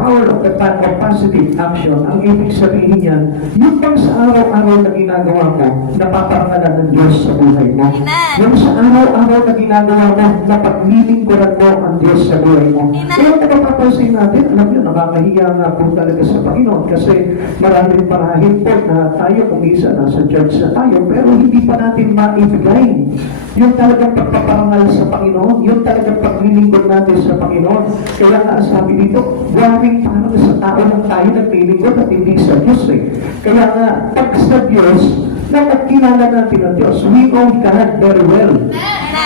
power of positive action, ang ibig sabihin niyan, yung bang sa araw-araw na ginagawa mo, napaparangalan ng Diyos sa buhay mo. Yung sa araw-araw na ginagawa mo, napaglilingkuran mo ang Diyos sa buhay mo. Kaya napapapansin natin, alam niyo, nakakahiya nga po talaga sa Panginoon kasi maraming parahin po na tayo kung isa nasa church na tayo, pero hindi pa natin maibigay yung talagang pagpaparangal sa Panginoon, yung talagang paglilingkod natin sa Panginoon. Kaya nga sabi dito, gawing parang sa tao lang tayo naglilingkod at hindi sa Diyos eh. Kaya nga, pag sa Diyos, nakakilala natin ang Diyos. We know God very well.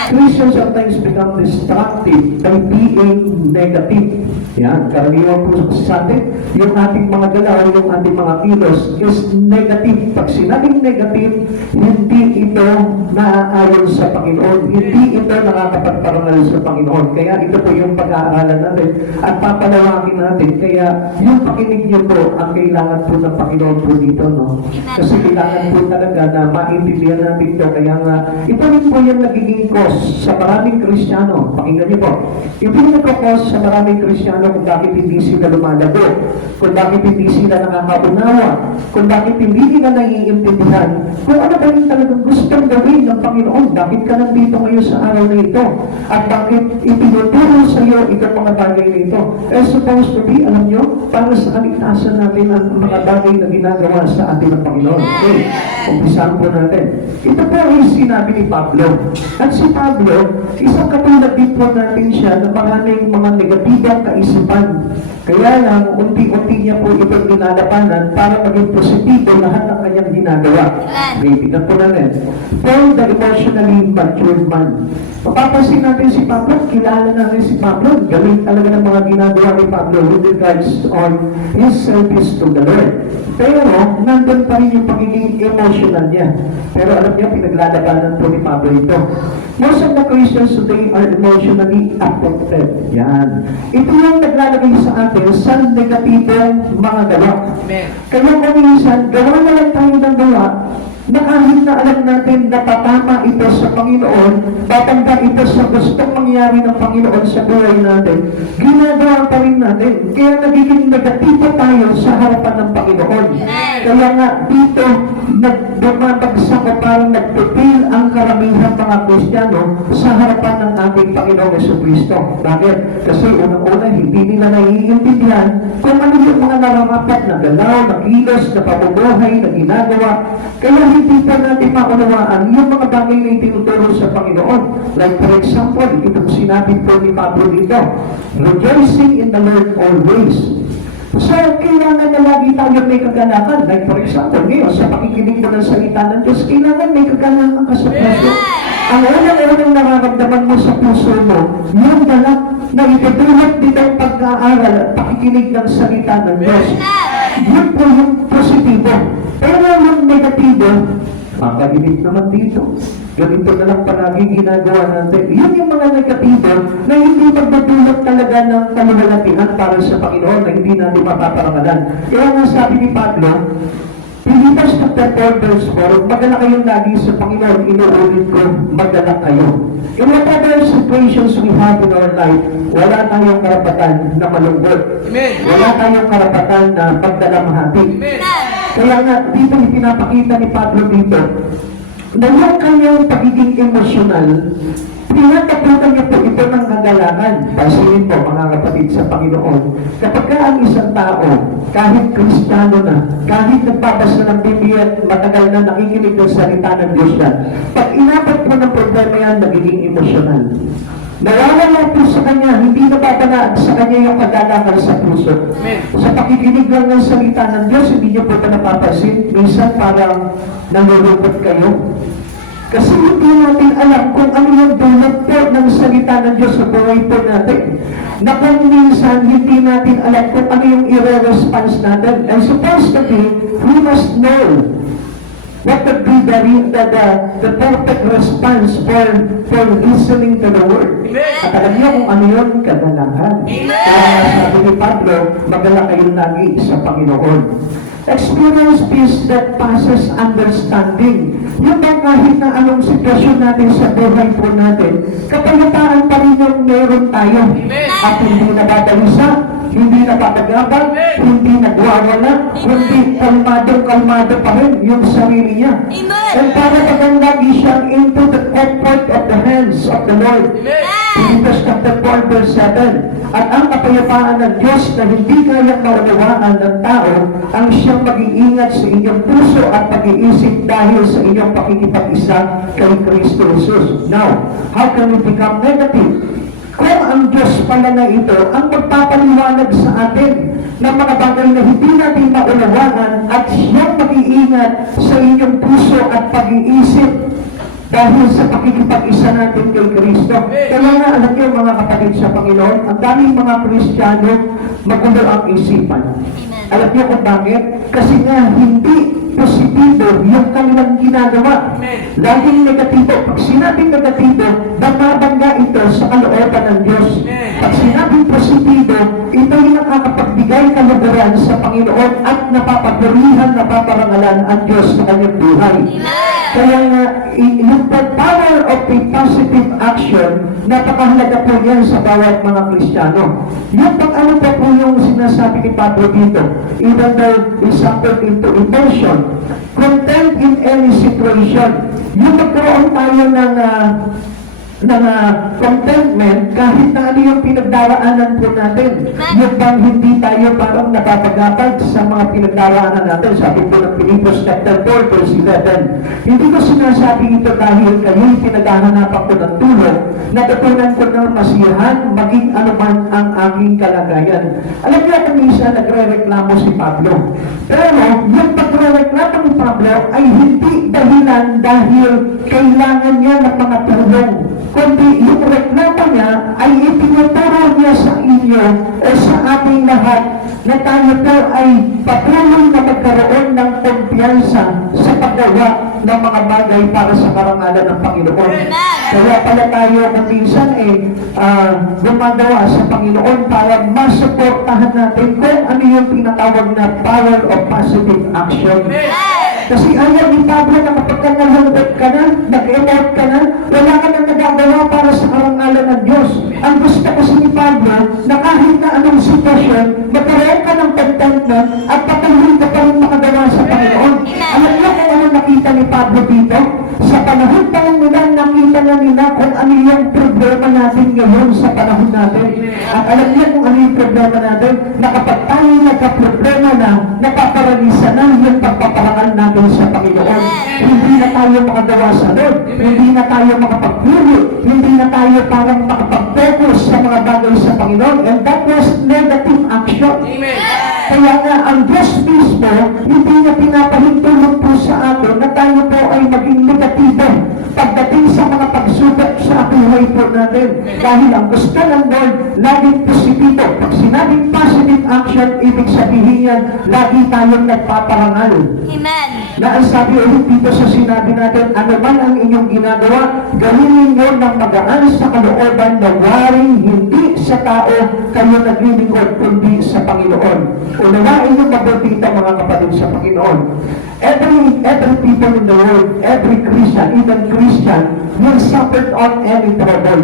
Christians sometimes become destructive by being negative. Yan, karaniwan po sa atin, yung ating mga galaw, yung ating mga kilos is negative. Pag sinabing negative, hindi ito naaayon sa Panginoon. Hindi ito nakakapagparangal sa Panginoon. Kaya ito po yung pag-aaralan natin at papalawakin natin. Kaya yung pakinig niyo po, ang kailangan po ng Panginoon po dito, no? Kasi kailangan po talaga na maintindihan natin ito. Kaya nga, ito rin po yung nagiging cause sa maraming Kristiyano. Pakinggan niyo po. Ito yung nagkakos sa maraming Kristiyano kung bakit hindi sila lumalago, kung bakit hindi sila nakakaunawa, kung bakit hindi nila naiintindihan, kung ano ba yung talagang gustong gawin ng Panginoon, bakit ka nandito ngayon sa araw na ito, at bakit itinuturo sa iyo itong mga bagay na ito. As supposed to be, alam nyo, para sa kaligtasan natin ang mga bagay na ginagawa sa atin ng Panginoon. Okay, umpisahan po natin. Ito po ay sinabi ni Pablo. At si Pablo, isang katulad din po natin siya na maraming mga negatibang kaisipan. Kaya lang, unti-unti niya po itong ginalapanan para maging positibo lahat ng kanyang ginagawa. Okay, tignan po natin. Paul, the emotionally matured man. Mapapansin natin si Pablo, kilala natin si Pablo, galing talaga ng mga ginagawa ni Pablo with regards on his service to the Lord. Pero, nandun pa rin yung pagiging emotional niya. Pero alam niya, pinaglalabanan po ni Pablo ito. Most of the Christians today are emotionally affected. Yan. Ito yung naglalagay sa atin sa negatibong mga gawa. Kaya kung minsan, gawa na lang tayo ng gawa, na kahit na alam natin na patama ito sa Panginoon, patanda ito sa gustong mangyari ng Panginoon sa buhay natin, ginagawa pa rin natin. Kaya nagiging negatibo tayo sa harapan ng Panginoon. Kaya nga dito, dumabagsak o parang nagpipil ang karamihan mga Kristiyano sa harapan ng ating Panginoong Jesucristo. Bakit? Kasi unang-una, hindi nila naiintindihan kung ano yung mga nararapat na galaw, na kilos, na pamumuhay, na ginagawa. Kaya hindi pa natin maunawaan yung mga bagay na itinuturo sa Panginoon. Like for example, itong sinabi po ni Pablo dito, rejoicing in the Lord always. So, kailangan na lagi tayo may kagalakan. Like for example, ngayon, sa pakikinig mo ng salita ng Diyos, kailangan may kagalakan ka sa puso. Ang unang-unang nararamdaman mo sa puso mo, yung galak na itutulot ditong pag-aaral at pakikinig ng salita ng Diyos. Yun po yung positibo. Pero yung negatibo, makagilig naman dito. Ganito na lang palagi ginagawa natin. Yun yung mga negatibo na hindi magdudulot talaga ng kaluwalhatian para sa Panginoon na hindi natin mapaparangalan. Kaya nga sabi ni Pablo, Philippians chapter 4 verse 4, magdala kayong lagi sa Panginoon, inuulit ko, magdala kayo. In whatever situations we have in our life, wala tayong karapatan na malungkot. Wala tayong karapatan na pagdalamhati. Kaya nga, dito ipinapakita ni Pablo dito, na yung kanyang pagiging emosyonal, pinataputan niya po ito ng kagalakan. Pasilin po, mga kapatid sa Panginoon, kapag ka ang isang tao, kahit Kristiyano na, kahit nagbabasa ng Biblia at matagal na nakikinig ng salita ng Diyos yan, pag inapat po ng problema yan, nagiging emosyonal. Nawawala po sa kanya, hindi nababanaan sa kanya yung kagalakan sa puso. Sa pakikinig lang ng salita ng Diyos, hindi niyo po ba napapansin? Minsan parang nalulungkot kayo. Kasi hindi natin alam kung ano yung dulot po ng salita ng Diyos sa buhay po natin. Na kung minsan hindi natin alam kung ano yung i-response natin. And supposed to be, we must know what would be the perfect response for listening to the Word. At alam niyo kung ano yun, kagalakan. Kaya sabi ni Pablo, magdala kayo lagi sa Panginoon. Experience peace that passes understanding. Yung ba kahit na anong sitwasyon natin sa buhay po natin, kapayapaan pa rin yung meron tayo. At hindi nabadalisa, hindi napapagabal, hindi nagwawala, kundi kalmado pa rin yung sarili niya. And para naman lagi siyang into the comfort of the hands of the Lord. Philippians chapter 4 verse 7. At ang kapayapaan ng Diyos na hindi kayang maunawaan ng tao ang siyang mag-iingat sa inyong puso at pag-iisip dahil sa inyong pakikipag-isa kay Kristo Jesus. Now, how can we become negative? Kung ang Diyos pala na ito ang magpapaliwanag sa atin ng mga bagay na hindi natin maunawaan at siyang mag-iingat sa inyong puso at pag-iisip dahil sa pakikipag-isa natin kay Kristo. Kaya nga, alam niyo mga kapatid sa Panginoon, ang daming mga Kristiyano magulo ang isipan. Alam niyo kung bakit? Kasi nga, hindi positibo yung kanilang ginagawa. Laging negatibo. Pag sinabing negatibo, bababangga ito sa kalooban ng Diyos. Pag sinabing positibo, ito yung nakakapagbigay kaluguran sa Panginoon at napapagpurihan, napaparangalan ang Diyos sa kanyang buhay. Kaya nga, yung power of a positive action, napakahalaga po yan sa bawat mga Kristiyano. Yung pag-ano pa po yung sinasabi ni Pablo dito, even though we suffer into emotion, content in any situation. Yung magkaroon tayo ng contentment kahit na ano yung pinagdaraanan po natin. Yung bang hindi tayo parang napapagapag sa mga pinagdaraanan natin. Sabi po ng Philippians chapter 4 verse 11. Hindi ko sinasabi ito dahil kayo'y pinaghahanapan ko ng tulong, natutunan ko ng masiyahan, maging anuman ang aking kalagayan. Alam niyo kung minsan nagre-reklamo si Pablo. Pero yung pagre-reklamo ni Pablo ay hindi dahilan dahil kailangan niya ng mga tulong, kundi yung reklamo niya ay itinuturo niya sa inyo o sa ating lahat na tayo po ay patuloy na magkaroon ng kumpiyansa sa paggawa ng mga bagay para sa karangalan ng Panginoon. Kaya pala tayo kung minsan gumagawa sa Panginoon para masuportahan natin kung ano yung tinatawag na power of positive action. Kasi ayaw ni Pablo na kapag nalungkot ka na, nag-emote ka na, wala ka nang nagagawa para sa karangalan ng Diyos. Ang gusto kasi ni Pablo na kahit na anong sitwasyon, magkaroon ka ng contentment at patuloy ka pa rin makagawa sa Panginoon. Alam niyo kung ano nakita ni Pablo dito? Sa panahon pa lang nila, nakita na nila kung ano yung problema natin ngayon sa panahon natin. At alam niyo kung ano yung problema natin? Na kapag tayo nagka-problema na, napaparalisa na yung pagpaparangal natin sa Panginoon. Hindi na tayo makagawa sa Lord. Hindi na tayo makapagpili. Hindi na tayo parang makapag-focus sa mga bagay sa Panginoon. And that was negative action. Kaya nga, ang Diyos mismo, hindi niya pinapahintulong po sa atin na tayo po ay maging negatibo pagdating sa mga pagsubok sa buhay po natin. Dahil ang gusto ng Lord, laging positibo. Pag sinabing positive action, ibig sabihin yan, lagi tayong nagpaparangal. Amen. Na ang sabi ulit dito sa sinabi natin, ano man ang inyong ginagawa, gawin ninyo ng magaan sa kalooban na waring hindi sa tao kayo naglilingkod kundi sa Panginoon. Unawain yung mabuti ito mga kapatid sa Panginoon. Every people in the world, every Christian, even Christian, will suffer on any trouble.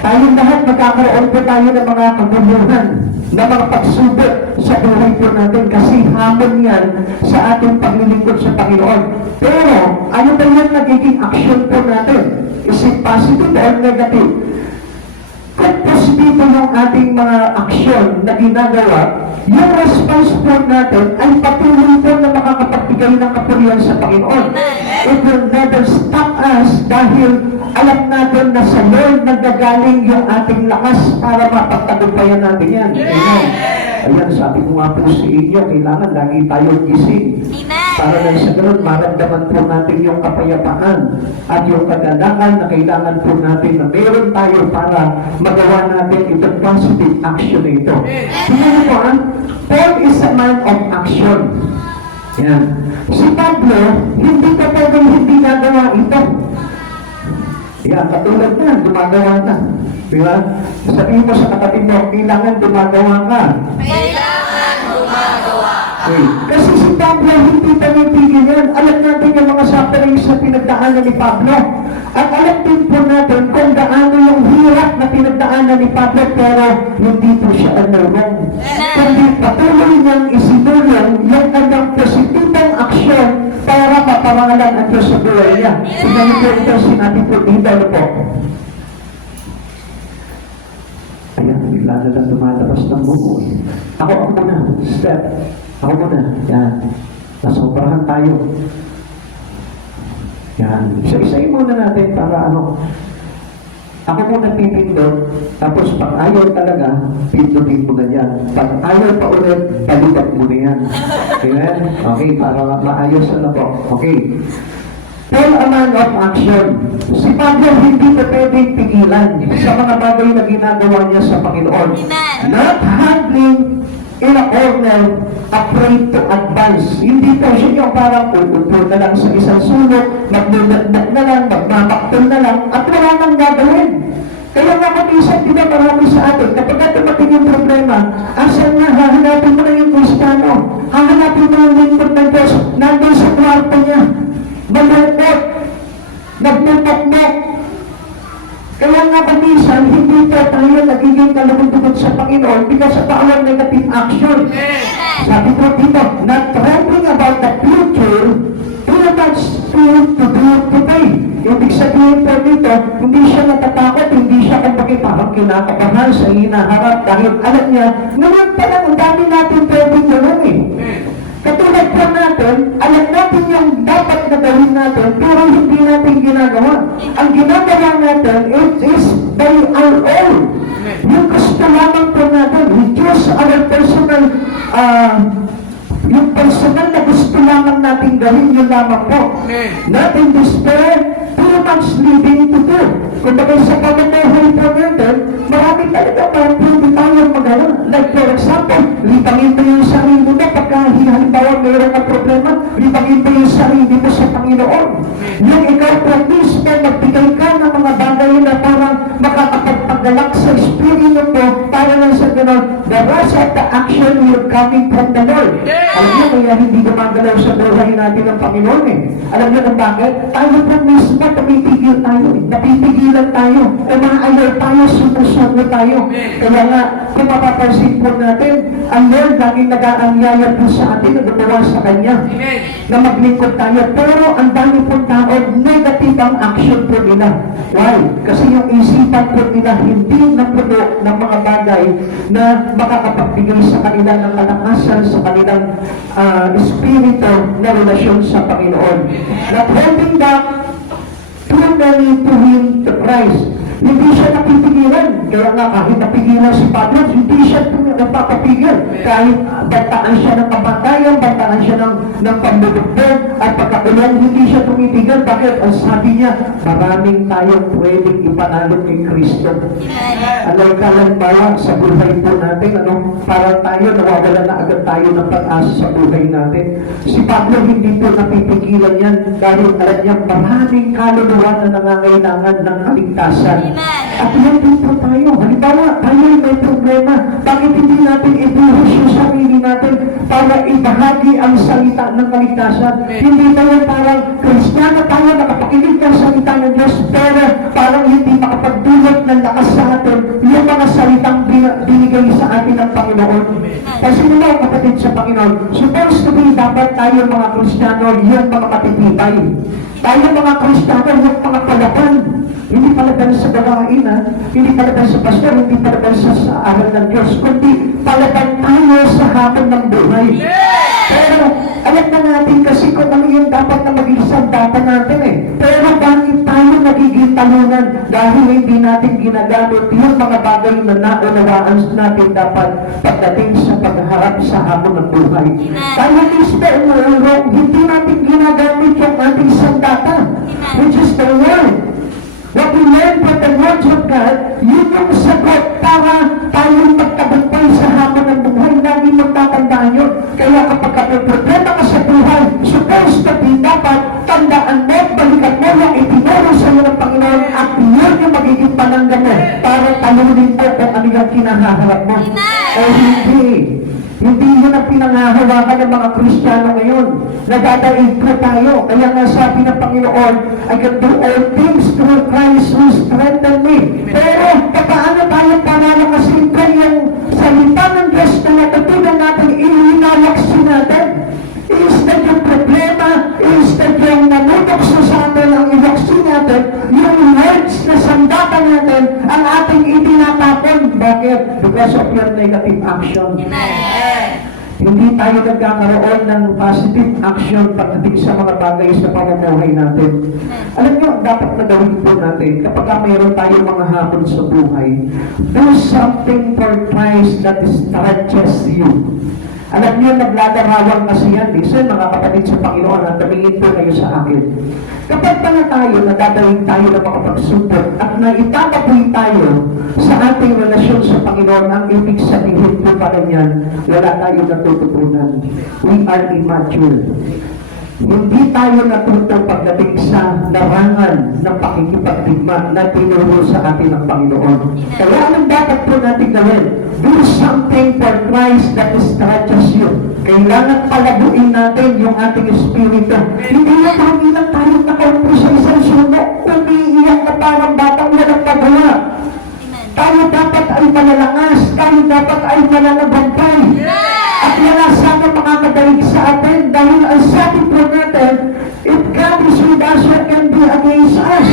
Tayong lahat magkakaroon po tayo ng mga kabuluhan, na mga pagsubok sa buhay po natin kasi hamon yan sa ating paglilingkod sa Panginoon. Pero, ano ba yan nagiging action po natin? Is it positive or negative? Kung positibo yung ating mga aksyon na ginagawa, yung response po natin ay patuloy po na makakapagbigay ng kapurihan sa Panginoon. It will never stop us dahil alam natin na sa Lord nagagaling yung ating lakas para mapagtagumpayan natin yan. Amen. Ayan, sabi ko nga po sa inyo, kailangan lagi tayong gising. Para lang sa ganun, maramdaman po natin yung kapayapaan at yung kagalakan na kailangan po natin na meron tayo para magawa natin itong positive action na ito. Tingnan mo po, Paul is a man of action. Yan. Si Pablo, hindi ka pwedeng hindi nagawa ito. Yan, katulad na, gumagawa na. Diba? Sabihin mo sa katabi mo, kailangan gumagawa ka. Kailangan gumagawa. Okay. Kasi si Pablo, hindi panitigil yan. Alam natin yung mga suffering sa pinagdaanan ni Pablo. At alam din po natin kung gaano yung hirap na pinagdaanan ni Pablo, pero hindi po siya alone. Kundi patuloy niyang isinulong yung kanyang positibong aksyon para maparangalan ang Diyos sa buhay niya. Tignan niyo po ito, sinabi po dito, ano po? Ayan, bigla na lang lumalabas ng buko. Ako muna, step. Ako muna, yan. Nasobrahan tayo. Yan. Isa-isayin muna natin para ano. Ako muna pipindot, tapos pag ayaw talaga, pindutin mo na yan. Pag ayaw pa ulit, balikat mo na yan. Amen? Okay, para maayos na po. Okay. Paul, a man of action. Si Pablo hindi ko pwedeng pigilan sa mga bagay na ginagawa niya sa Panginoon. Not handling in a corner, afraid to advance. Hindi po siya yung parang pupunto na lang sa isang sulok, magdudagdag na lang, magmapaktol na lang, at wala nang gagawin. Kaya nga kapisa, di ba marami sa atin, kapag dumating yung problema, asan na, hahanapin mo na yung Kristiyano, hahanapin mo yung lingkod ng Diyos, nandun sa kwarto niya, malungkot, nagmumukmuk. Kaya nga kapisa, hindi po tayo nagiging kalugod sa Panginoon because of our negative action. Sabi ko dito, not trembling about the future, too much to do today. Ibig sabihin po dito, hindi siya natatakot, hindi siya kumbaga parang kinakabahan sa hinaharap dahil alam niya, naman pala ang dami natin pwedeng gawin eh. Katulad po natin, alam natin yung dapat na gawin natin, pero hindi natin ginagawa. Ang ginagawa natin is by our own. Yung gusto lamang po natin, we choose our personal, yung personal na gusto lamang natin gawin, yun lamang po. Not in despair, too much living to do. Kung bagay sa pamumuhay po natin, marami talaga parang hindi tayo magawa. Like for example, lipangin mo yung sarili mo pagka halimbawa mayroon na problema, lipangin mo yung sarili mo sa Panginoon. Yung ikaw po mismo, magbigay ka ng mga bagay na parang makakapagpagalak sa espiritu mo para lang sa gano'n, the rest of the action will coming from the Lord. Alam niyo, kaya hindi gumagalaw sa buhay natin ng Panginoon eh. Alam niyo kung bakit? Tayo po mismo, napipigil tayo eh. Napipigilan tayo. Umaayaw tayo, sumusunod tayo. Kaya nga, kung mapapansin po natin, ang Lord laging nag-aanyaya po sa atin, nagagawa sa Kanya, na maglingkod tayo. Pero ang dami po tao, negative ang action po nila. Why? Kasi yung isipan po nila hindi napuno ng mga bagay na makakapagbigay sa kanila ng kalakasan, sa kanilang espiritu na relasyon sa Panginoon. Not holding back too many to Him, to Christ. Hindi siya napipigilan. Kaya nga kahit napigilan si Pablo, hindi siya nagpapapigil. Kahit bantaan siya ng kamatayan, bantaan siya ng pambubugbog, at pagkakulong, hindi siya tumipigil. Bakit? Ang sabi niya, maraming tayong pwedeng ipanalo kay Kristo. Alam ka lang ba sa buhay po natin, parang tayo, nawawala na agad tayo ng pag-asa sa buhay natin. Si Pablo hindi po napipigilan yan dahil alam niya maraming kaluluwa na nangangailangan ng kaligtasan. At yan din po tayo. Halimbawa, tayo may problema. Bakit hindi natin ibuhos yung sarili natin para ibahagi ang salita ng kaligtasan? Hindi tayo parang Kristiyano tayo, nakapakinig ng salita ng Diyos, pero parang hindi makapagdulot ng lakas sa atin yung mga salitang binigay sa atin ng Panginoon. Kasi nila, kapatid sa Panginoon, supposed to be dapat tayo mga Kristiyano, yung mga matitibay. Tayo mga Kristiyano, yung mga palaban. Hindi palaban sa gawain, hindi palaban sa pastor, hindi palaban sa aral ng Diyos, kundi palaban tayo sa hapon ng buhay. Pero alam na natin kasi kung ano yung dapat na maging sandata natin eh. Pero bakit tayo nagiging talunan dahil hindi natin ginagamit yung mga bagay na naunawaan natin dapat pagdating sa pagharap sa hapon ng buhay. Tayo hindi natin ginagamit yung ating sandata, which is the word. What we learn from the words of God, yun yung sagot para tayong magtagumpay sa hapon ng buhay. Lagi magtatandaan yun. Kaya kapag problema ka sa buhay, supposed to be dapat tandaan mo, balikan mo yung itinuro sa iyo ng Panginoon at yun yung magiging panangga mo para talunin mo kung ano yung kinahaharap mo. O hindi. Hindi yun ang pinangahawakan ng mga Kristiyano ngayon. Nadadaig ko tayo. Kaya nga sabi ng Panginoon, I can do all things through Christ who strengthen me. Pero paano tayo pananakasin ko yung salita ng Diyos na natutunan natin, ilinalaksin natin? Instead yung problema, instead yung nanutokso sa atin ang ilaksin natin, yung words na sandata natin, ang ating itinatapon. Bakit? Because of your negative action. Amen. Hindi tayo nagkakaroon ng positive action pagdating sa mga bagay sa pamumuhay natin. Alam niyo, dapat na gawin po natin kapag mayroon tayong mga hamon sa buhay, do something for Christ that stretches you. Alam niyo, naglalarawan kasi yan. Minsan, mga kapatid sa Panginoon, at tumingin po kayo sa akin. Kapag pala tayo, nadadawin tayo na makapagsupot at naitatapoy tayo sa ating relasyon sa Panginoon, ang ibig sabihin po pala niyan, wala tayong natututunan. We are immature. Hindi tayo natuto pagdating sa larangan ng pakikipagdigma na tinuro sa atin ng Panginoon. Kaya anong dapat po natin gawin? Do something for Christ that stretches you. Kailangan palabuin natin yung ating espiritu. Hindi lang tayo nakaupo sa isang suno, umiiyak na parang batang walang pagawa. Tayo dapat ay malalangas, tayo dapat ay malalabantay. At wala sana makakadaig sa atin dahil ang sabi po natin, if God is with us, what can be against us?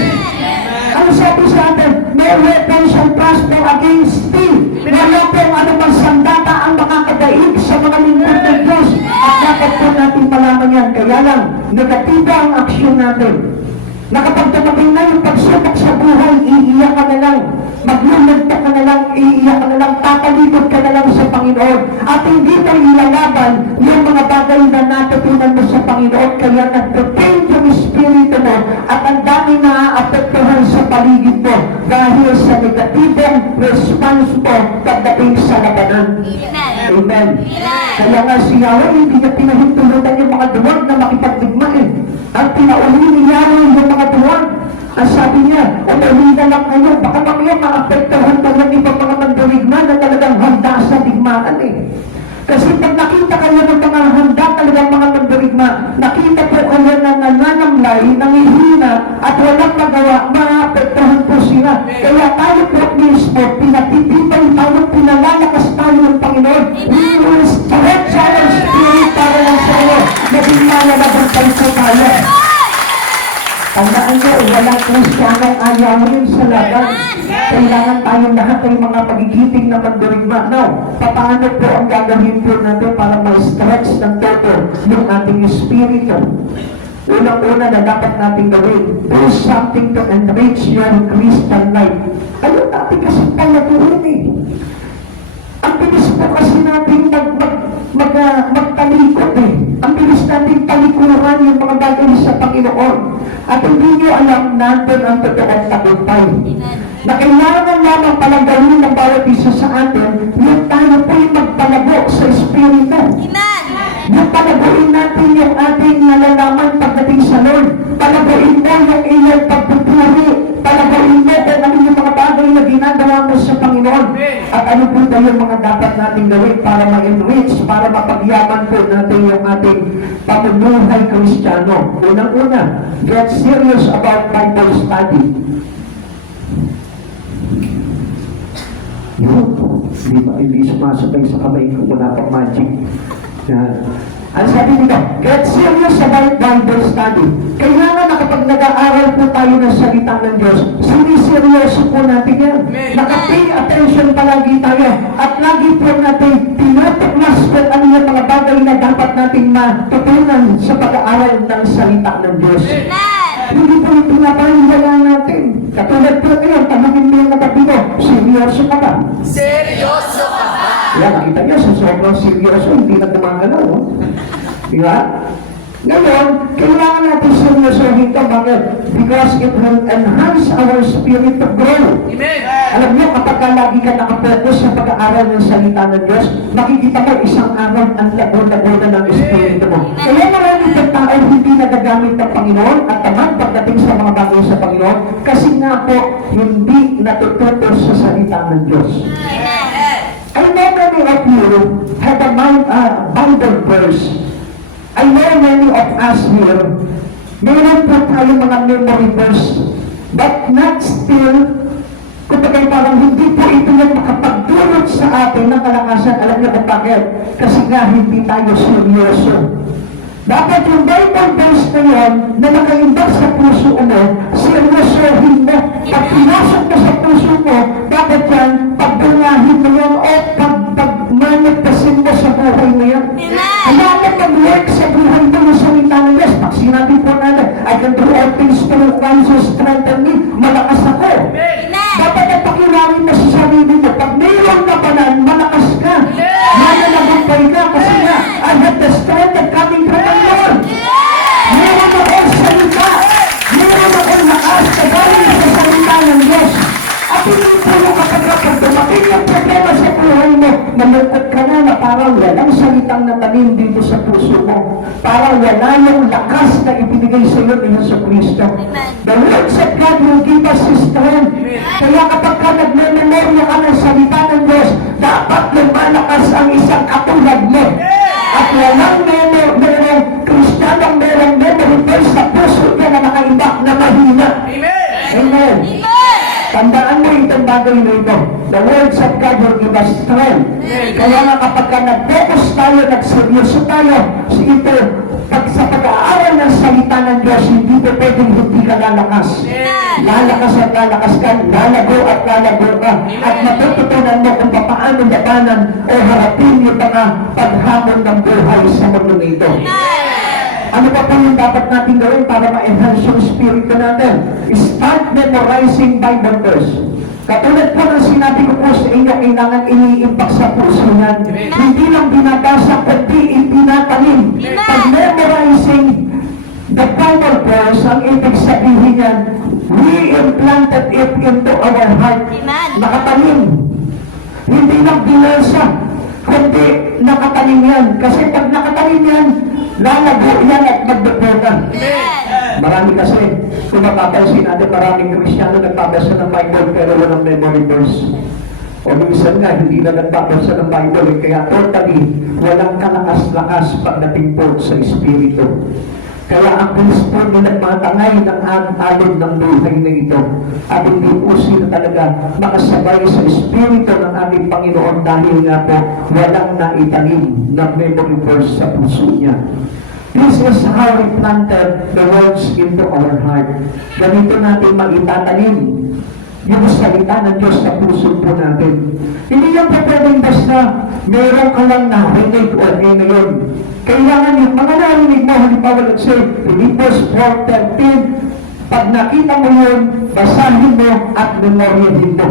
Ang sabi sa atin, no weapon shall prosper against thee. Wala pong anumang sandata ang makakadaig sa mga lingkod ng Diyos. At dapat po natin malaman yan. Kaya lang, negatiba ang aksyon natin. Na kapag dumating na yung pagsubok sa buhay, iiyak ka na lang. Maglulagta ka na lang, iiyak ka na lang, tatalikod ka na lang sa Panginoon. At hindi mo ilalaban yung mga bagay na natutunan mo sa Panginoon. Kaya nag-depend yung espiritu mo at ang dami na aapektuhan sa paligid mo dahil sa negatibong response mo pagdating sa labanan. Amen. Kaya nga si Yahweh, hindi niya pinahintulutan yung mga duwag na makipagdigma eh. Ang pinauli ni Yahweh yung mga duwag. Ang sabi niya, umuwi na lang kayo, baka mamaya maapektahan pa ng ibang mga mandirigma na talagang handa sa digmaan eh. Kasi pag nakita kayo ng mga handa talagang mga mandirigma, nakita po kayo na nananamlay, nangihina, at walang magawa, maapektahan po sila. Kaya tayo po mismo, pinatitibay tayo, pinalalakas tayo ng Panginoon. We will stretch our spirit para lang sa iyo, naging malalabantay po tayo. Tandaan nyo, walang Kristiyanong ayawin sa laban. Kailangan tayong lahat ay mga magigiting na mandirigma. Now, paano po ang gagawin po natin para ma-stretch ng toto yung ating espiritu? Unang-una na dapat natin gawin, do something to enrich your Christian life. Ayaw natin kasi palaguin eh. Ang bilis po kasi natin magtalikod eh. Ang bilis natin talikuran yung mga bagay sa Panginoon. At hindi nyo alam natin ang totoong tagumpay. Na kailangan lamang palang gawin ng bawat isa sa atin, yung tayo po yung magpalago sa Espiritu. Yung palaguin natin yung ating nalalaman pagdating sa Lord. Palaguin mo yung iyong pagpupuri. Palaguin mo kung ano yung mga bagay na ginagawa mo sa Panginoon. At ano po ba yung mga dapat natin gawin para ma-enrich, para mapagyaman po natin yung ating pamumuhay Kristiyano. Unang-una, get serious about Bible study. Yun, hindi sumasabay sa kamay ko, wala pang magic. Yan. Ang sabi nito, get serious about Bible study. Kailangan na kapag nag-aaral po tayo ng salita ng Diyos, siniseryoso po natin yan. Naka-pay attention palagi tayo. At lagi po natin tinutuklas kung ano yung mga bagay na dapat natin matutunan sa pag-aaral ng salita ng Diyos. Hindi po yung pinapaniwala natin. Katulad po kayo, tanongin mo yung katabi mo, seryoso ka ba? Seryoso ka ba? Kaya nakita niyo, sa sobrang seryoso, hindi na gumagalaw. No? Di ba? Ngayon, kailangan natin seryosohin ito. Bakit? Because it will enhance our spirit to grow. Amen. Alam niyo, kapag lagi ka nakapokus sa pag-aaral ng salita ng Diyos, makikita mo isang araw ang lago-lago na ng espiritu mo. Kaya maraming tao hindi nagagamit ng Panginoon at tamad pagdating sa mga bagay sa Panginoon kasi nga po, hindi natututo sa salita ng Diyos. I know many of you have a Bible verse. I know many of us here, meron po tayo mga memory verse, but not still, kumbaga parang hindi po ito yung makapagdulot sa atin ng kalakasan. Alam niyo kung bakit? Kasi nga hindi tayo seryoso. Dapat yung Bible verse na yun na nakaimbag sa puso mo, seryosohin mo. Pag pinasok mo sa puso mo, dapat yan, pagbungahin mo yan o pag-manifestin mo sa buhay mo yan. Kaya na mag-work sa buhay mo yung salita ng Diyos. Pag sinabi po natin, I can do all things through Christ who strengthens me, malakas ako. Dapat ang pakilawin mo sa sarili mo. Pag mayroon ka pa nan, malakas ka. Mananagumpay ka kasi nga, I have the strength that coming from the Lord. Meron akong salita. Meron akong lakas na galing sa salita ng Diyos. At hindi po yung kapag dumating yung problema sa buhay mo, malungkot ka na parang walang salitang natanim dito sa puso mo. Parang wala yung lakas na ibinigay sa iyo ni Jesucristo. The words of God will give us His strength. Kaya kapag ka nagme-memorya ka ng salita ng Diyos, dapat lumalakas ang isang katulad mo. At walang merong Kristiyanong merong memory verse sa puso niya na nakaimbak na mahina. Amen. Tandaan mo itong bagay na ito. The words of God will give us strength. Kaya nga kapag ka nag-focus tayo, nagseryoso tayo, ito, pag sa pag-aaral ng salita ng Diyos, hindi po pwedeng hindi ka lalakas. Lalakas at lalakas ka, lalago at lalago ka. At matututunan mo kung paano labanan o harapin yung mga paghamon ng buhay sa mundo nito. Ano pa po yung dapat natin gawin para ma-enhance yung spirito natin? Start memorizing Bible verse. Katulad po ng sinabi ko po sa inyo, kailangan iniimpak sa puso yan. Hindi lang binabasa, kundi itinatanim. Pag memorizing the Bible verse, ang ibig sabihin yan, we implanted it into our heart. Nakatanim. Hindi lang binasa, kundi nakatanim yan. Kasi pag nakatanim yan, lalago yan at magdagdaga. Marami kasi, kung mapapansin natin, maraming Kristiyano nagpapasa ng Bible pero walang memory verse. O minsan nga, hindi na nagpapasa ng Bible, kaya totally walang kalakas-lakas pagdating po sa Espiritu. Kaya ang Kristo na nagmatangay ng alon ng buhay na ito at hindi po sila talaga makasabay sa Espiritu ng ating Panginoon dahil nga po walang naitanim na memory verse sa puso niya. This is how we planted the words into our heart. Ganito natin maitatanim yung salita ng Diyos sa puso po natin. Hindi yan pa pwedeng basta meron ka lang narinig o ngayon. Kailangan yung mga narinig mo, halimbawa let's say, Philippians 4:13, pag nakita mo yun, basahin mo at memoryahin mo.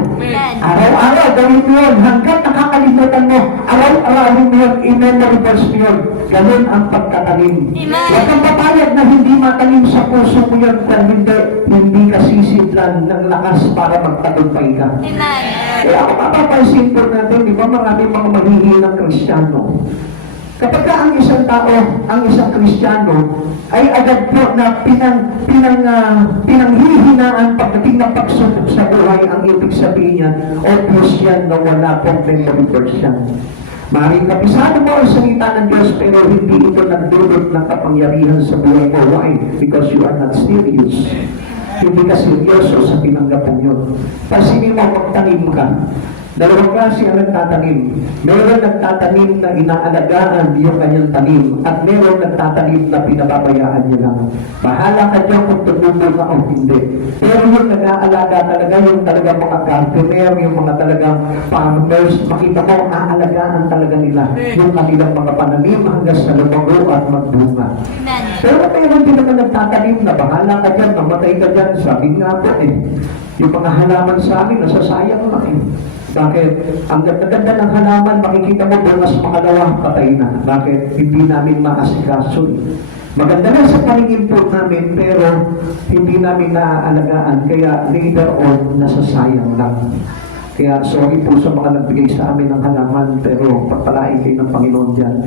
Araw-araw, gawin mo yun. Hanggang nakakalimutan mo, araw-arawin mo yun, i-memory verse mo yun. Ganun ang pagtatanim. Huwag kang papayag na hindi matanim sa puso mo yun, kung hindi ka sisidlan ng lakas para magtagumpay ka. Kaya ako mapapansin po natin, di ba maraming mga mahihilang Kristiyano. Kapag ang isang tao, ang isang Kristiyano, ay agad po na pinanghihinaan pagdating ng pagsubok sa buhay, ang ibig sabihin niya, obvious yan na wala pong memory verse yan. Maaaring kapisado mo ang salita ng Diyos, pero hindi ito nagdulot ng kapangyarihan sa buhay mo. Why? Because you are not serious. Hindi ka seryoso sa tinanggapan yun. Pasinin mo, magtanim ka. Dalawang klase ang nagtatanim. Meron nagtatanim na inaalagaan yung kanyang tanim at meron nagtatanim na pinababayaan niya lang. Bahala ka dyan kung tumubo ka o hindi. Pero yung nag-aalaga talaga, yung talagang mga gardener, yung mga talagang farmers, makita mo, aalagaan talaga nila yung kanilang mga pananim hanggang sa lumago at magbunga. Pero meron din naman nagtatanim na bahala ka dyan, mamatay ka dyan, sabi nga po yung mga halaman sa amin, nasasayang lang Bakit? Ang ganda-ganda ng halaman, makikita mo bukas makalawa, patay na. Bakit? Hindi namin maasikaso. Maganda na sa paningin po namin, pero hindi namin naaalagaan. Kaya later on, nasasayang lang. Kaya sorry po sa mga nagbigay sa amin ng halaman, pero pagpalain kayo ng Panginoon dyan.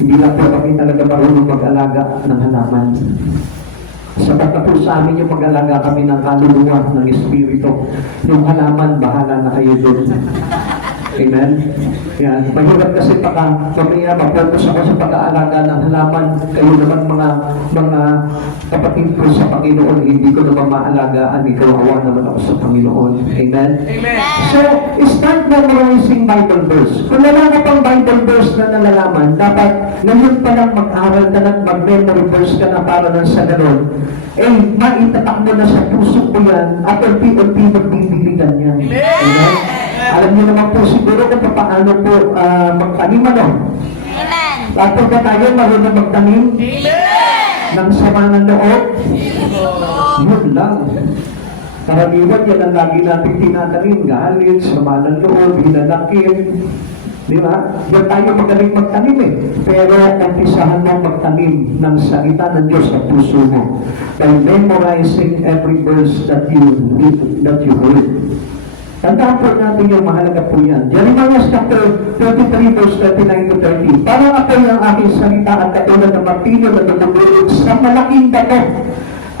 Hindi lang po kami talaga marunong mag-alaga ng halaman. Sapat na po sa amin yung mag-alaga kami ng kaluluwa ng Espiritu. Yung halaman, bahala na kayo doon. Amen? Yan. Mahirap kasi mamaya mag-focus ako sa pag-aalaga ng halaman. Kayo naman mga kapatid ko sa Panginoon, hindi ko naman maalagaan. Ikaw naman ako sa Panginoon. Amen? Amen. So, start memorizing Bible verse. Kung wala ka pang Bible verse na nalalaman, dapat ngayon pa lang mag-aral ka na, mag-memory verse ka na para na sa ganon. Maitatak mo na sa puso ko yan at unti-unti magbibiligan yan. Amen? Alam niyo naman po siguro kung paano po magtanim ano. Amen. Dapat ba tayo marunong magtanim ng sama ng loob? Yun lang. Karaniwan yan ang lagi natin tinatanim. Galit, sama ng loob, hinanakit. Di ba? Yan tayo magaling magtanim eh. Pero umpisahan mo magtanim ng salita ng Diyos sa puso mo by memorizing every verse that you heard. Tandaan po natin yung mahalaga po yan. Jeremiah chapter 33 verse 29 to 30. Parang ako yung aking salita at katulad ng martilyo na tumutulog sa malaking bato.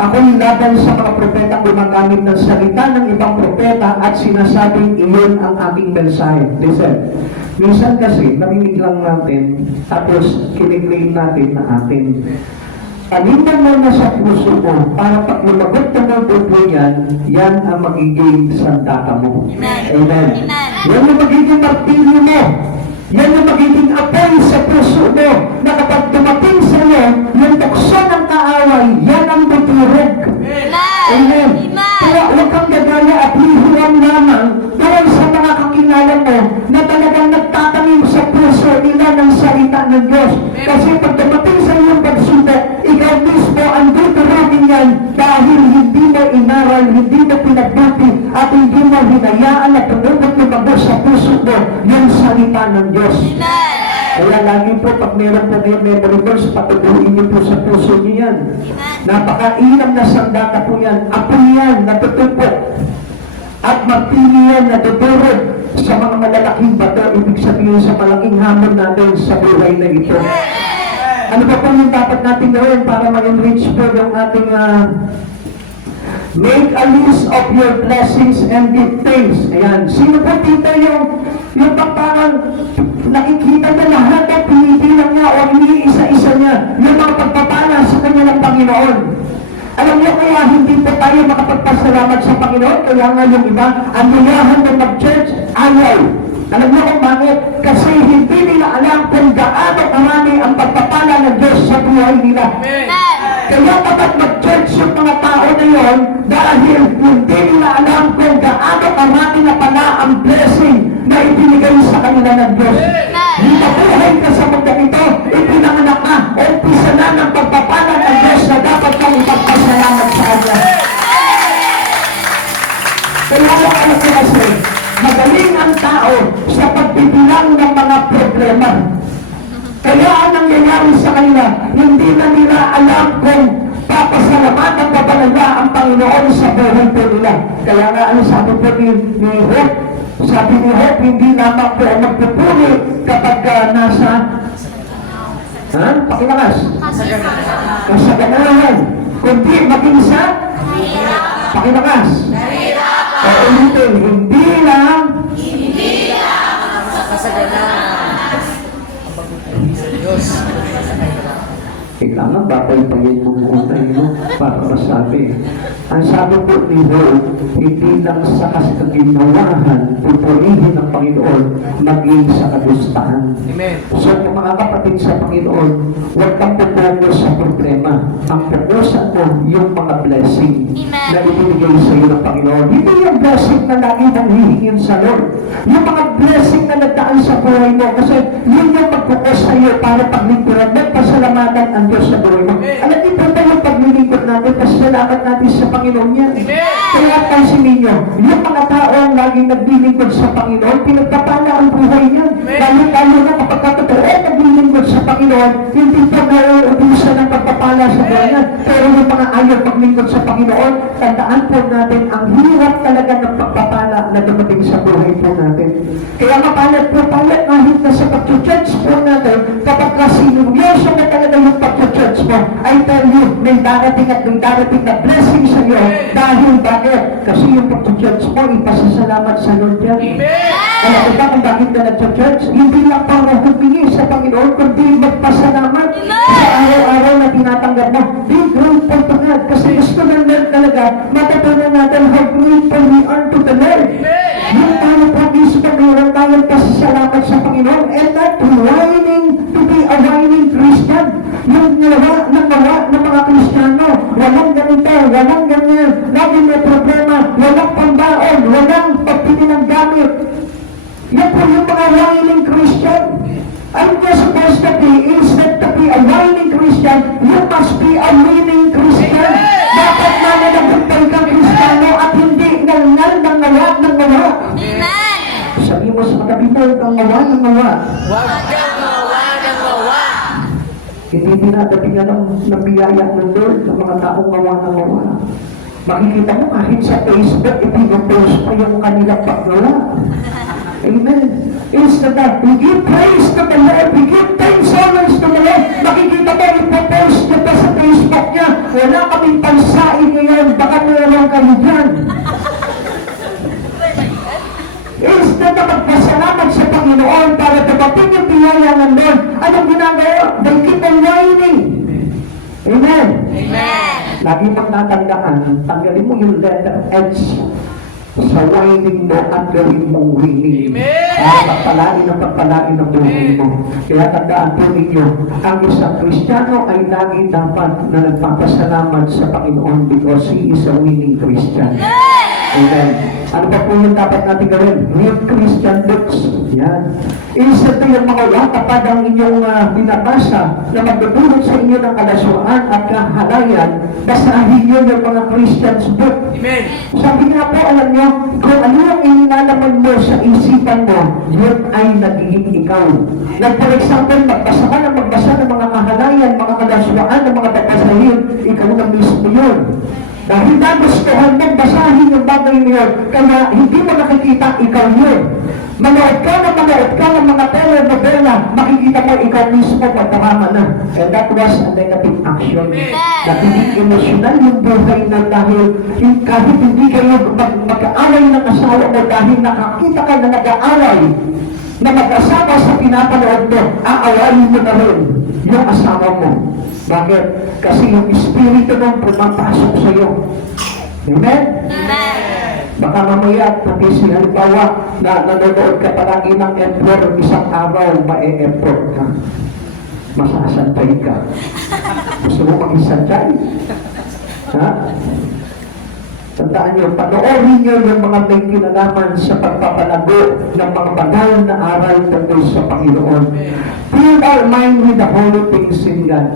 Ako yung laban sa mga propeta gumagamit ng salita ng ibang propeta at sinasabing iyon ang aking mensahe. Listen, minsan kasi narinig lang natin tapos kiniklaim natin na atin. Palitan mo na sa puso mo para pag lumagot ka ng buto yan ang magiging sandata mo. Amen. Yan ang magiging martilyo mo. Yan ang magiging apoy sa puso mo na kapag dumating sa iyo, yung tukso ng kaaway, yan ang tuturog. Amen. Kaya huwag kang gagaya at lihuwan lamang doon sa mga kakilala mo na talagang nagtatanim sa puso nila ng salita ng Diyos. Kasi pag dumating sa iyong pagsubok, ikaw mismo ang tuturogin yan dahil hindi mo inaral, hindi mo pinagbuti at hindi mo hinayaan at tumubot lumago sa puso mo yung salita ng Diyos. Kaya lagi po, pag meron po kayo memory verse, patutuin niyo po sa puso niyo yan. Napakainam na sandata po yan. Apo yan, natutupok. At martilyo yan, natutulog sa mga malalaking bato. Ibig sabihin sa malaking hamon natin sa buhay na ito. Ano ba po yung dapat natin gawin para ma-enrich po yung ating make a list of your blessings and good things. Ayan. Sino po dito yung parang nakikita niya lahat at pinipilang niya o iniisa-isa niya yung mga pagpapala sa kanya ng Panginoon. Alam niyo kaya hindi po tayo makapagpasalamat sa Panginoon, kaya nga yung iba, aniyahan na mag-church, ayaw. Alam niyo kung bakit? Kasi hindi nila alam kung gaano karami ang pagpapala ng Diyos sa buhay nila. Kaya dapat mag-church yung mga tao na yon dahil hindi nila alam kung gaano karami na pala ang blessing na ibinigay sa kanila ng Diyos. Nabuhay ka sa mundo ito, ipinanganak ka, umpisa na ng pagpapala ng Diyos na dapat kang ipagpasalamat sa Kanya. Kaya alam ko kasi, magaling ang tao sa pagbibilang ng mga problema. Kaya ang nangyayari sa kanila, hindi na nila alam kung papasalamatan pa ba nila ang Panginoon sa buhay po nila. Kaya nga ano sabi po ni Hope, sabi ni Hope, hindi lamang po magpupuli kapag nasa pakilakas. Kasaganahan. Kundi maging sa pakilakas. Ulitin, hindi lang kailangan papay-payin mo muna yun para masabi. Ang sabi po ni Hope, hindi lang sa kasaginawahan, pupurihin ng Panginoon, maging sa kagustahan. Amen. So, mga kapatid sa Panginoon, huwag kang pupungo sa problema. Ang pupusan mo, yung mga blessing na ibinigay sa iyo ng Panginoon. Hindi yung blessing na lagi mong hihingin sa Lord. Yung mga blessing na nagdaan sa buhay mo, kasi yun yung magpupos sa iyo para paglingkuran, magpasalamatan ang Diyos sa buhay mo. Alam niyo po tayo paglilingkod natin, pasalamat natin sa Panginoon yan. Kaya pansin ninyo, yung mga taong laging naglilingkod sa Panginoon, pinagpapala ang buhay niyan. Lalo na kapag katotoo naglilingkod sa Panginoon, hindi pa nauubusan ng pagpapala sa buhay niyan. Pero yung mga ayaw paglingkod sa Panginoon, tandaan po natin, ang hirap talaga ng pagpapala na dumating sa buhay po natin. Kaya mapalat po tayo kahit na sa pag-church po natin, kapag kasinugyoso na talaga yung pag-church mo, I tell you, may darating at may darating na blessing sa iyo. Dahil bakit? Kasi yung pag-church mo, ipasasalamat sa Lord yan. Amen. Alam ko ba kung bakit ka nag-church? Hindi lang para humingi sa Panginoon, kundi magpasalamat sa araw-araw na tinatanggap mo. Be grateful to God. Kasi gusto ng Lord talaga, matutunan natin how grateful we are to the Lord. Yung tayo practice pa, mayroon tayong pasasalamat sa Panginoon, and not whining to be a whining Christian. Yung nawa ng mga Kristiyano, walang ganito, walang ganyan, lagi may problema, walang pambaon, walang pagpili ng gamit. Yan po yung mga whining Christian. Ang you're supposed to be, instead to be a whining Christian, you must be a winning Christian. Dapat mananagumpay kang Kristiyano at hindi ngangal ng ngawa. Sabi mo sa katabi mo, ng ngawa. Huwag kang mawa ng mawa. Hindi dinadatingan ng biyaya ng Lord ng mga taong ngawa. Makikita mo kahit sa Facebook, ipinopost pa yung kanilang paggawa. Amen. Instead that, we give praise to the Lord, we give thanks honors to the Lord. Makikita mo, ipopost niya pa sa Facebook niya. Wala kaming pansain ngayon, baka meron kayo dyan. Instead na magpasalamat sa Panginoon para dapating yung biyaya ng Lord, anong ginagawa? They keep on whining. Amen. Amen. Lagi mong natandaan, tanggalin mo yung letter H sa whining mo at gawin mong winning. Amen. Pagpalain ng buhay mo. Kaya tandaan po ninyo, ang isang Kristiyano ay lagi dapat na nagpapasalamat sa Panginoon because he is a winning Christian. Amen. Ano pa po yung dapat natin gawin? Read Christian books. Yan. Instead na yung mga kapag ang inyong binabasa na magdudulot sa inyo ng kalaswaan at kahalayan, basahin nyo yung mga Christian's book. Amen. Sabi nga po, alam nyo, kung ano yung inilalaman mo sa isipan mo, yun ay nagiging ikaw. Like for example, magbasa ka ng mga kahalayan, mga kalaswaan, ng mga babasahin, ikaw na mismo yun. Dahil nagustuhan mong basahin yung bagay niyo, kaya hindi mo nakikita ikaw yun. Manood ka ng mga telenovela, makikita mo ikaw mismo pagkarama na. And that was a negative action. Nagiging emosyonal yung buhay na dahil kahit hindi kayo mag-aalay ng asawa mo dahil nakakita ka na nag-aalay na mag-asawa sa pinapanood mo, aawayin mo na rin yung asawa mo. Bakit? Kasi yung espiritu nung pumapasok sa iyo. Amen? Baka mamaya, kasi halimbawa, na nanonood ka palagi ng emperor, isang araw, ma-e-emperor ka. Masasantay ka. Gusto mo mag-isantay? Ha? Tandaan nyo, panoorin nyo yung mga may kinalaman sa pagpapalago ng mga banal na aral tungkol sa Panginoon. Fill our mind with the holy things in God.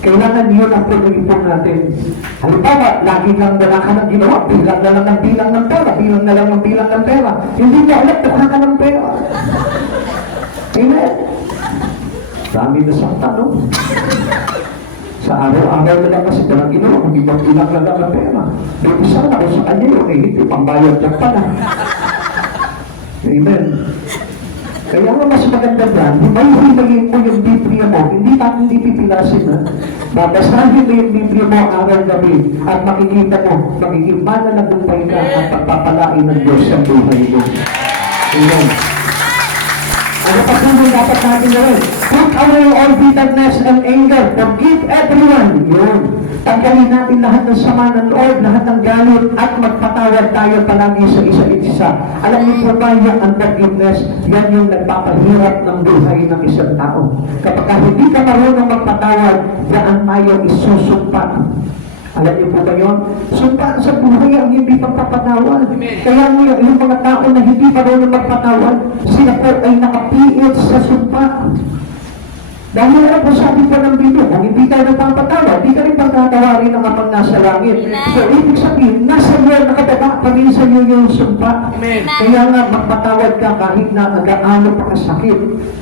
Kailangan yun ang pag-iipon natin. Halimbawa, lagi lang wala ka ng ginawa, bilang na lang ng bilang ng pera, bilang na lang ng bilang ng pera. Hindi mo alam, tukha ka ng pera. Amen. Dami na sa tanong. Sa araw-araw na lang kasi walang ginawa, hindi mo bilang na lang ng pera. Doon sana kung sa kanya yung hindi pambayad niya pala. Amen. Kaya nga mas maganda dyan, himayin mo yung Biblia mo, hindi pipilasin ha. Babasahin mo yung Biblia mo araw-gabi at makikita mo, magiging mananagumpay ka at pagpapalain ng Diyos sa buhay mo. Amen. Ano pa po yung dapat natin gawin? Put away all bitterness and anger. Forgive everyone. Yun. Tanggalin natin lahat ng sama ng loob, lahat ng galit, at magpatawad tayo palagi sa isa't isa. Alam niyo po ba yung unforgiveness, yan yung nagpapahirap ng buhay ng isang tao. Kapag hindi ka marunong magpatawad, daan tayo isusumpa. Alam niyo po ba yun? Sumpa sa buhay ang hindi pagpapatawad. Kaya yung mga tao na hindi marunong magpatawad, sila po ay nakapiit sa sumpa. Dahil alam po sabi po ng Biblia, kung hindi tayo nagpapatawad, di ka rin pagkatawarin ng kapag nasa langit. So, ibig sabihin, nasa iyo, nakadaba pa rin sa iyo yung sumpa. Kaya nga, magpatawad ka kahit na agaano pa kasakit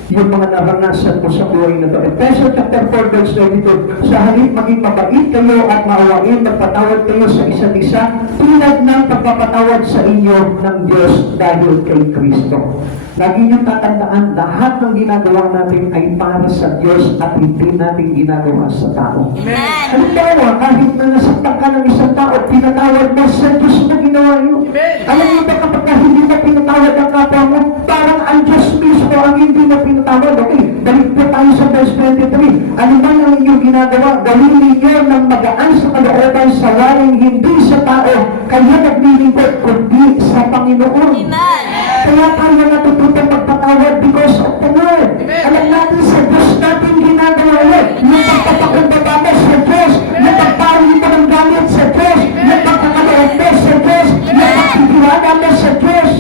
yung mga naranasan mo sa buhay na ito. Ephesians chapter 4, verse 22, sa halip maging mabait kayo at maawain, magpatawad kayo sa isa't isa, tulad ng pagpapatawad sa inyo ng Diyos dahil kay Kristo. Lagi niyong tatandaan, lahat ng ginagawa natin ay para sa Diyos at hindi natin ginagawa sa tao. Halimbawa, kahit na nasaktan ka ng isang tao, pinatawad mo sa Diyos na ginawa yun. Alam niyo ba kapag hindi ka pinatawad ang kapwa mo, parang ang Diyos mismo ang hindi mo pinatawad. Okay, balik po tayo sa verse 23. Ano man ang inyong ginagawa, gawin ninyo ng magaan sa kalooban sa waring hindi sa tao, kaya naglilingkod kundi sa Panginoon. Amen. Kaya tayo natututong magpatawad because of the Lord. Alam natin sa Diyos natin ginagawa yun. Yung pagpapakumbaba mo sa Diyos, yung pagpahuli mo ng gamit sa Diyos, yung pagkakaloob mo sa Diyos, yung pagtitiwala mo sa Diyos.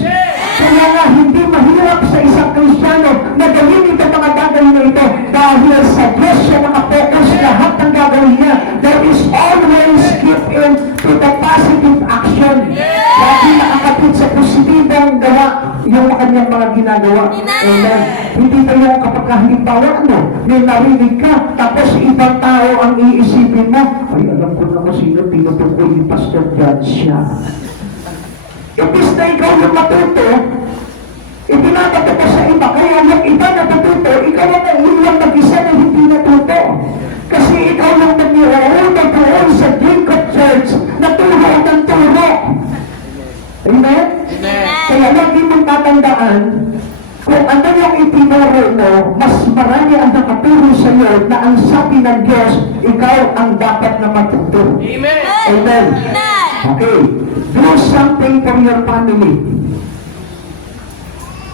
Kaya nga hindi mahirap sa isang Kristiyano na gawin ito mga bagay na ito dahil sa Diyos siya nakapokus lahat ng gagawin niya. There is always give in to the positive action. Lagi nakakapit sa positibong gawa yung kanyang mga ginagawa. Amen. Hindi pa yung kapag halimbawa may narinig ka, tapos ibang tao ang iisipin mo, ay alam ko naman sino tinutukoy ni Pastor John siya. Imbis na ikaw yung matuto, ibinabata ka sa iba, kaya yung iba natututo, ikaw ang iyong mag-isa na hindi natuto. Kasi ikaw yung nag-iroon sa Jacob Church na turo ng turo. Amen? Kaya lagi mong tatandaan, kung ano yung itinuro mo, mas marami ang nakaturo sa iyo na ang sabi ng Diyos, ikaw ang dapat na matuto. Amen. Amen. Okay. Do something for your family.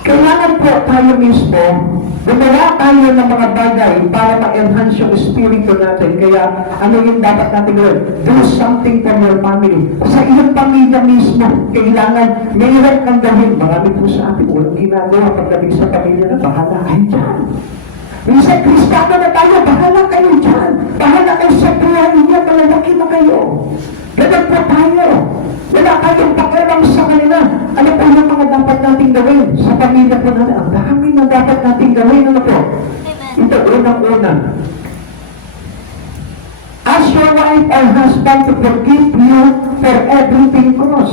Kailangan po tayo mismo, gumawa tayo ng mga bagay para ma-enhance yung espiritu natin. Kaya ano yung dapat natin gawin? Do something for your family. Sa iyong pamilya mismo, kailangan mayroon kang gawin. Marami po sa atin, walang ginagawa pagdating sa pamilya na bahala kayo dyan. Minsan, Kristiyano na tayo, bahala kayo dyan. Bahala kayo sa buhay niya, malalaki na kayo. Ganun po tayo. Wala tayong pakialam sa kanila. Ano po yung mga dapat natin gawin sa pamilya po natin? Ang dami na dapat natin gawin. Ano po? Ito, unang-una. Ask your wife or husband to forgive you for everything cross.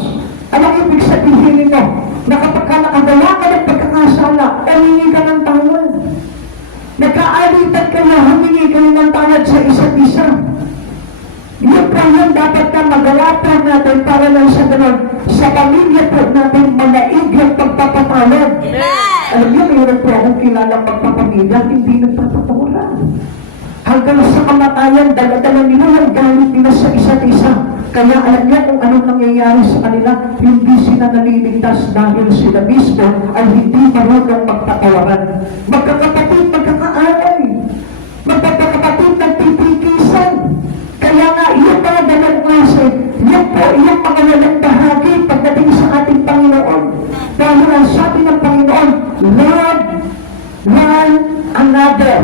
Anong ibig sabihin nito? Na kapag ka nakagawa ka ng pagkakasala, humingi ka ng tawad. Nagkaalitan kayo, humingi kayo ng tawad sa isa't isa. Yung plan dapat na magawa po natin para lang sa ganun, sa pamilya po natin manaig yung pagpapatawad. Alam niyo, mayroon po akong kilalang magpapamilya, hindi nagpapatawaran. Hanggang sa kamatayan, dala-dala nila yung galit nila sa isa't isa. Kaya alam niya kung anong nangyayari sa kanila, hindi sila naliligtas dahil sila mismo ay hindi marunong magpatawaran. Magkakapatid, magkakaaway. Magkakapatid, nagtitikisan. Kaya nga, yung mga ganang klase, yun po, yung mga walang bahagi pagdating sa ating Panginoon. Dahil ang sabi ng Panginoon, love one another.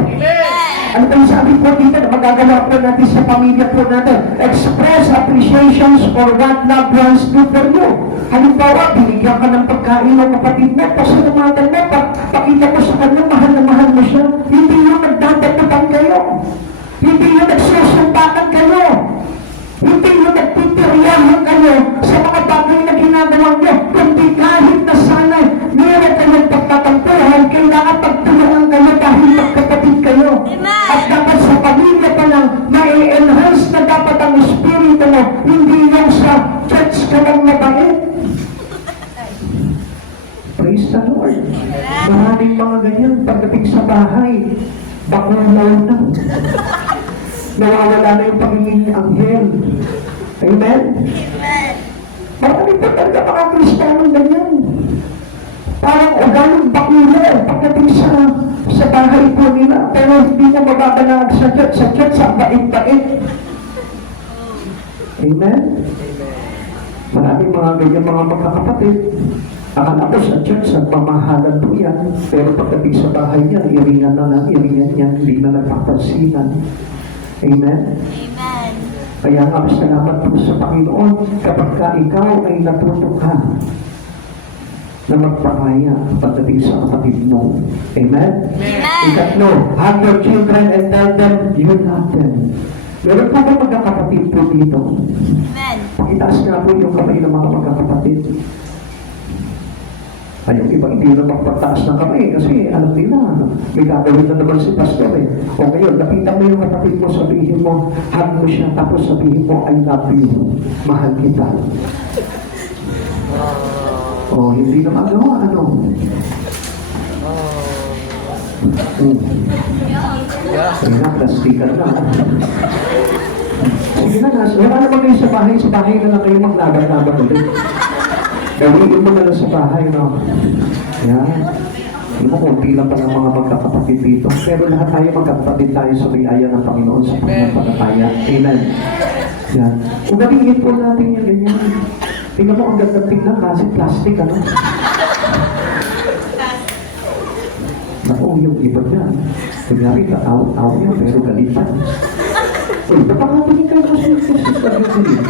Ano po yung sabi po dito na magagawa po natin sa pamilya po natin? Express appreciations for what loved ones do for you. Halimbawa, binigyan ka ng pagkain ng kapatid mo, pasalamatan mo, pakita mo sa kanya, mahal na mahal mo siya. Hindi yung nagdadagdagan kayo. Hindi yung nagsusumpakan kayo. Hindi yung nagtitiriyahan kayo sa mga bagay na ginagawa nyo. Kundi kahit na sana meron kayong pagtatampuhan, kailangan pagtulungan kayo dahil magkapatid kayo. At dapat sa pamilya pa lang, ma-enhance na dapat ang espiritu mo, hindi yung sa church ka lang mabait. Praise the Lord. Maraming mga ganyan pagdating sa bahay. Bakulaw na. Nawawala na yung pagiging anghel. Amen? Marami pa talaga mga Kristiyanong ganyan. Parang ugaling bakulaw pagdating sa bahay po nila. Pero hindi mo mababanag sa church. Sa church, sa bait-bait. Amen? Maraming mga ganyan mga magkakapatid. Akala ko sa church, nagmamahalan po yan. Pero pagdating sa bahay niya, iringan na lang, iringan niya, hindi na nagpapansinan. Amen? Amen. Kaya nga, salamat po sa Panginoon kapag ka ikaw ay natuto ka na magpakaya pagdating sa kapatid mo. Amen? Ikatlo, hug your children and tell them you love them. Meron pa ba magkakapatid po dito? Amen. Pakitaas nga po yung kamay ng mga magkakapatid. Ay, yung iba hindi na magpataas ng kamay kasi alam nila, may gagawin na naman si Pastor eh. O ngayon, nakita mo yung kapatid mo, sabihin mo, hug mo siya, tapos sabihin mo, I love you, mahal kita. O Oh, hindi na magawa, ano? Sige na, plastikan na. Sige na, wala naman kayo sa bahay na lang kayo maglaban-laban ulit. Gawin mo na lang sa bahay, no? Yan. Alam mo, konti lang pa ng mga magkakapatid dito. Pero lahat tayo magkakapatid tayo sa biyaya ng Panginoon sa pananampalataya. Amen. Yan. Kung nabingit po natin yan, ganyan. Tingnan mo, ang ganda tingnan kasi plastic, ano? Naku, yung iba niya. Kunyari, katawa-tawa niya, pero galitan. Uy, napakatingin kayo kasi yung Jesus na ganyan.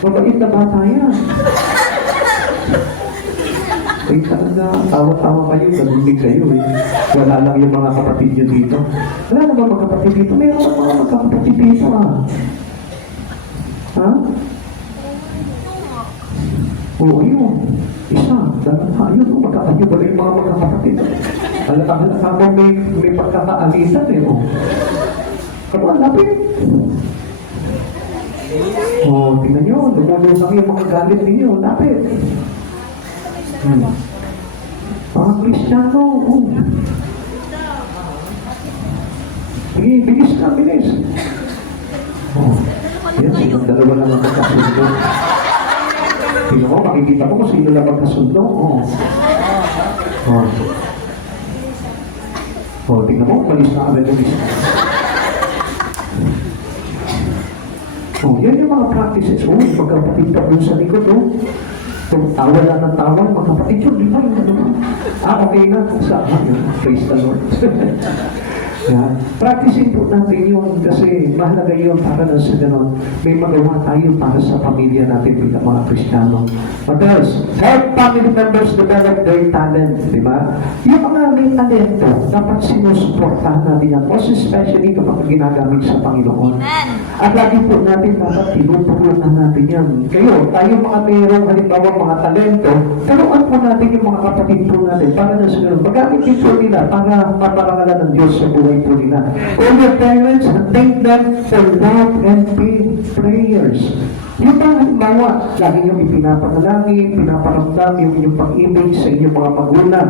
Mabait na bata yan. Ay talaga, tawa-tawa kayo, ganun din kayo eh. Wala lang yung mga kapatid nyo dito. Wala na ba mga kapatid dito? Mayroon na mga magkakapatid dito ah. Ha? Oo, yun. Isa, dalawa, yun, magkakapatid ba yung mga magkakapatid? Halata mo may pagkakaalitan eh, oh. Kamuan, lapit. Oh, tingnan nyo, lumulunang yung mga galit ninyo, lapit. Mga Kristiyano, oh. Sige, bilis na, bilis. Oh, yan, silang dalawa lang ang magkasundo. Tingnan mo, makikita mo kung sino lang magkasundo. Oh. Oh. Oh, tingnan mo, malis na agad ulit. Oh, yan yung mga practices. Oh, magkapatid pa dun sa likod, oh. Kung tawa lang ng tawa, magkapatid yun, di ba? Okay na. Praise the Lord. Yan. Practicing po natin yun kasi mahalaga yun para na sa ganon. May magawa tayo para sa pamilya natin bilang mga Kristiyano. What else? Help family members develop their talent. Di ba? Yung mga may talento, dapat sinusuportahan natin yan. Most especially kapag ginagamit sa Panginoon. At lagi po natin dapat tinutulungan natin yan. Kayo, tayo mga mayroong halimbawa mga talento, taruan po natin yung mga kapatid po natin para na sa ganon. Magamit din po nila para maparangalan ng Diyos sa buhay po nila. All your parents, thank them for love and prayers. Yung mga halimbawa, lagi nyo ipinapanalangin, pinaparamdam yung inyong pag-ibig sa inyong mga magulang.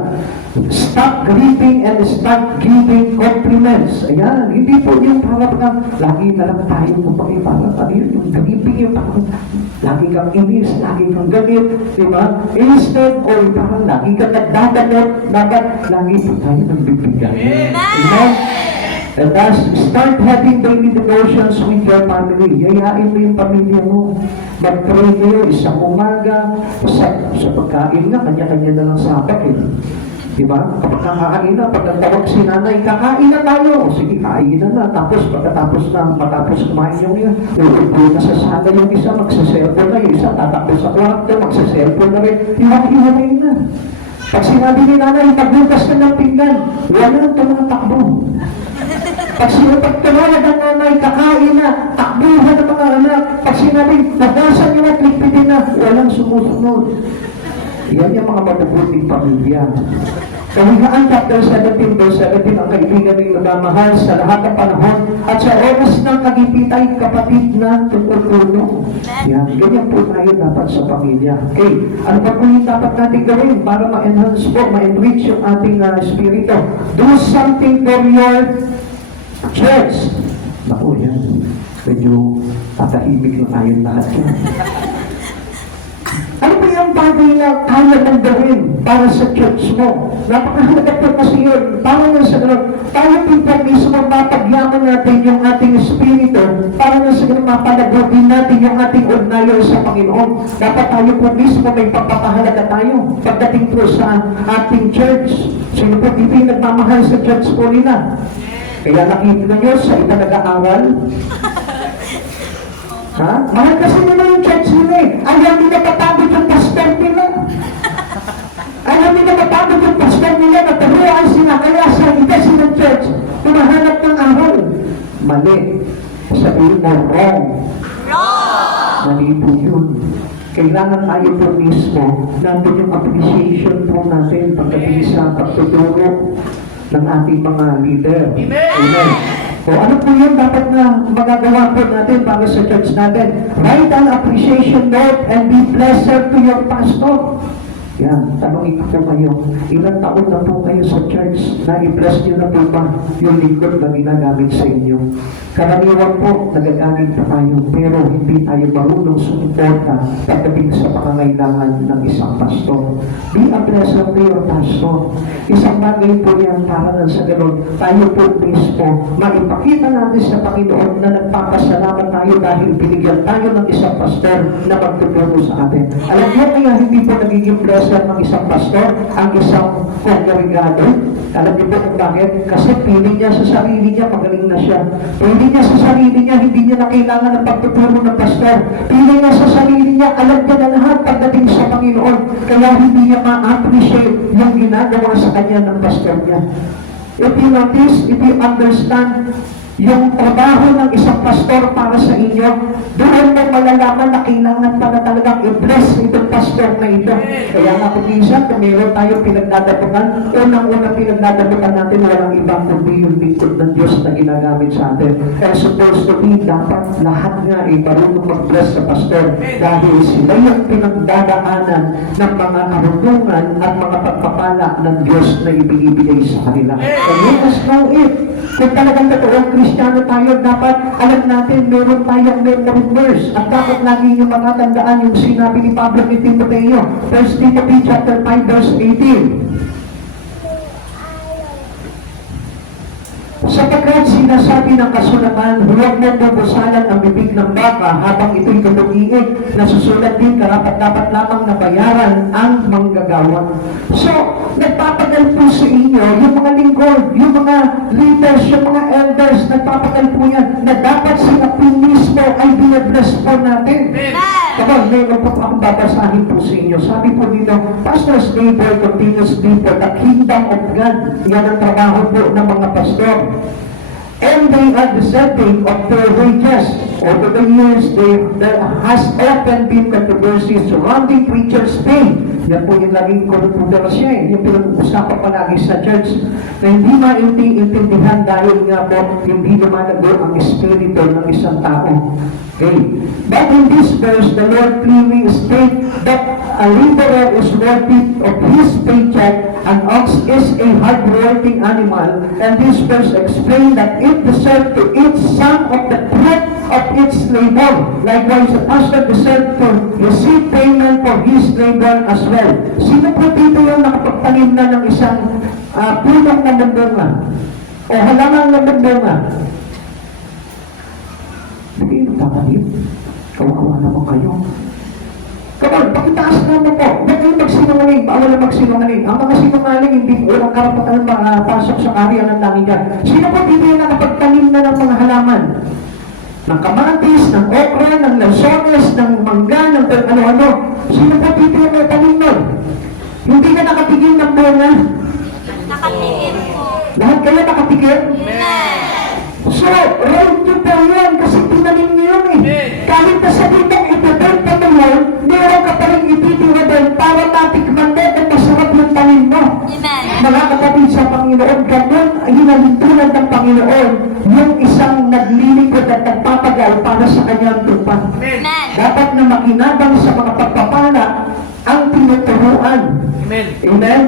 Stop greeting and start giving compliments. Ayan, hindi po yung parang na lagi na lang tayo kung pakiparang tayo yung greeting yung parang lagi kang inis, lagi kang galit, di ba? Instead, or parang lagi kang nagdadalit, dapat lagi po tayo nagbibigay. Amen? And thus, start having daily devotions with your family. Yayain mo yung pamilya mo. Mag-pray kayo isang umaga. Sa pagkain na, kanya-kanya na lang sapat eh. Diba? Kapag kakain na, pag nagtawag si nanay, kakain na tayo. Sige, kain na. Tapos, matapos kumain yung yun, uupo na sa sala yung isa, magsaselfon na yung isa, tatakbo sa kwarto, magsaselfon na rin. Hiwag-hiwagay na. Pag sinabi ni nanay, pagbukas na ng pinggan, wala nang tumatakbo. Pag sinapagtawag ang nanay, kakain na, takbuhan ng mga anak. Pag sinabi, nagasan nyo at ligpitin na, walang sumusunod. Yan yung mga mabubuting pamilya. Kahigaan chapter 17, verse 17, ang kaibigan ng nagmamahal sa lahat ng panahon at sa oras ng kagipitay, kapatid na tutulong. Yan, ganyan po tayo dapat sa pamilya. Okay, ano pa po yung dapat natin gawin para ma-enhance po, ma-enrich yung ating spirito? Do something for your church. Naku, yan. Medyo tatahimik na tayo lahat yan. Ano ba yung bagay na kaya mong gawin para sa church mo? Napakahalaga po kasi yun. Para na sa ganun, tayo po mismo mapagyaman natin yung ating espiritu para na sa ganun mapalagutin natin yung ating ugnayan sa Panginoon. Dapat tayo po mismo may pagpapahalaga tayo pagdating po sa ating church. Sino po dito yung nagmamahal sa church po nila? Kaya nakikita nyo sa iba nag-aaral. Ha? Mahal kasi nila yung church nila eh. Ayaw nila patagod yung pastor nila. Ayaw nila patagod yung pastor nila na taruan sila. Kaya sa iba silang church, tumahanap ng aral. Mali. Sabihin mo, wrong. Mali po yun. Kailangan tayo po mismo natin yung appreciation po natin pagdating sa pagtuturo ng ating mga leader. Amen. O ano po yun dapat na magagawa po natin para sa church natin? Write an appreciation note and be blessed to your pastor. Yan, tanongin ko po kayo, ilang taon na po kayo sa church, na-i-bless nyo na po ba yung lingkod na ginagamit sa inyo? Karaniwan po, nagagamit pa tayo, pero hindi tayo marunong sumuporta pagdating sa pangangailangan ng isang pastor. Be a blessing to your pastor. Isang bagay po yan para sa ganun, tayo po mismo, maipakita natin sa Panginoon na nagpapasalamat tayo dahil binigyan tayo ng isang pastor na magtuturo sa atin. Alam niyo kaya hindi po nagiging blessing ng isang pastor, ang isang kongregado. Alam niyo po kung bakit? Kasi piling niya sa sarili niya, magaling na siya. Piling niya sa sarili niya, hindi niya na kailangan ng pagtuturo ng pastor. Piling niya sa sarili niya, alam niya na lahat pagdating sa Panginoon. Kaya hindi niya ma-appreciate yung ginagawa sa kanya ng pastor niya. If you notice, if you understand yung trabaho ng isang pastor para sa inyo, doon mo malalaman na kailangan pala talagang i-bless itong pastor na ito. Kaya nga po minsan, kung meron tayo pinagdadapukan, unang-unang pinagdadapukan natin, walang ibang kundi yung lingkod ng Diyos na ginagamit sa atin. Kaya supposed to be, dapat lahat nga ay marunong mag-bless sa pastor dahil sila yung pinagdadaanan ng mga karunungan at mga pagpapala ng Diyos na ibinibigay sa kanila. So let us know it. Kung talagang totoong Kristiyano tayo, dapat alam natin meron tayong memory verse at dapat lagi yung makatandaan yung sinabi ni Pablo ni Timoteo, 1 Timothy chapter 5 verse 18. Sapagkat sinasabi ng kasulatan, huwag mo bubusalan ang bibig ng baka habang ito'y tumugiig, nasusulat din karapat-dapat lamang na bayaran ang manggagawa. So, nagpapagal po sa inyo yung mga lingkod, yung mga leaders, yung mga elders, nagpapagal po yan na dapat sila po mismo ay binabless po natin. Kapag meron po akong babasahin po sa inyo, sabi po dito, Pastor's labor continuously for the kingdom of God. Yan ang trabaho po ng mga pastor. And they are deserving of their wages. Over the years, there has often been controversy surrounding preachers' pay. Yan po yung laging kontrobersya eh. Yung pinag-usapan palagi sa church na hindi maintindihan dahil nga po hindi lumalago ang espiritu ng isang tao. Okay. But in this verse, the Lord clearly states that a laborer is worthy of his paycheck. An ox is a hard-working animal, and this verse explains that it deserves to eat some of the fruit of its labor. Likewise, the pastor deserves to receive payment for his labor as well. Sino po dito yung nakapagtanim na ng isang punong na mundunga? O halamang na mundunga? Hindi yung tatanim. Kawawa naman kayo. Kapag pakitaas naman po, huwag kayong magsinungaling, bawal na magsinungaling. Ang mga sinungaling, hindi walang karapatan pasok sa karya ng langit yan. Sino po dito yung nakapagtanim na ng mga halaman? Ng kamatis, ng okra, ng lansones, ng mangga, ng ano-ano. Sino po dito yung natanim nun? Hindi ka nakatigil ng bunga? Nakatingin po. Lahat kayo nakatigil? So, right to po yan kasi tinanim niyo yun eh. Kahit na sabihin mong ibibenta mo yun, meron ka pa rin ititira doon para matikman mo kung masarap yung tanim mo. Mga kapatid sa Panginoon, ganun ay hinalintunan ng Panginoon yung isang naglilingkod at nagpapagal para sa kanyang tupa. Dapat na makinabang sa mga pagpapala ang tinuturuan. Amen. Amen?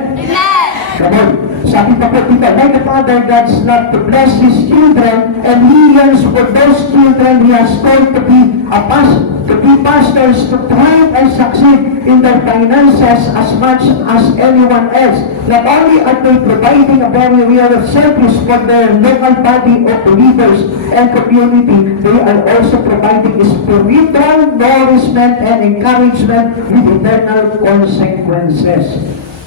Come on. Sabi pa po dito, like the Father God's love to bless His children, and He yearns for those children He has called to be pastors, to thrive and succeed in their finances as much as anyone else. Not only are they providing a very real service for their local body of believers and community, they are also providing spiritual nourishment and encouragement with eternal consequences.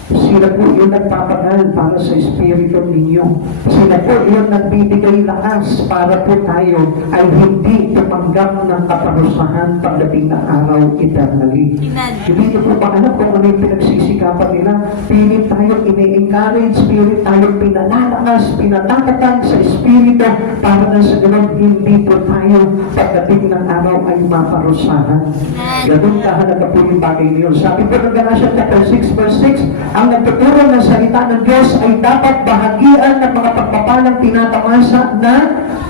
Sila po yung nagpapagal para sa espiritu ninyo. Sila po yung nagbibigay lakas para po tayo ay hindi tumanggap ng kaparusahan pagdating na araw eternally. Hindi niyo po ba alam kung ano yung pinagsisikapan nila? Pilit tayo ini-encourage, pilit tayo pinalalakas, pinatatatag sa espiritu para na sa ganun hindi po tayo pagdating ng araw ay maparusahan. Ganun kahalaga po yung bagay niyo. Sabi po ng Galatians chapter 6 verse 6, ang nagtuturo ng salita ng Diyos ay dapat bahagian ng mga pagpapalang tinatamasa na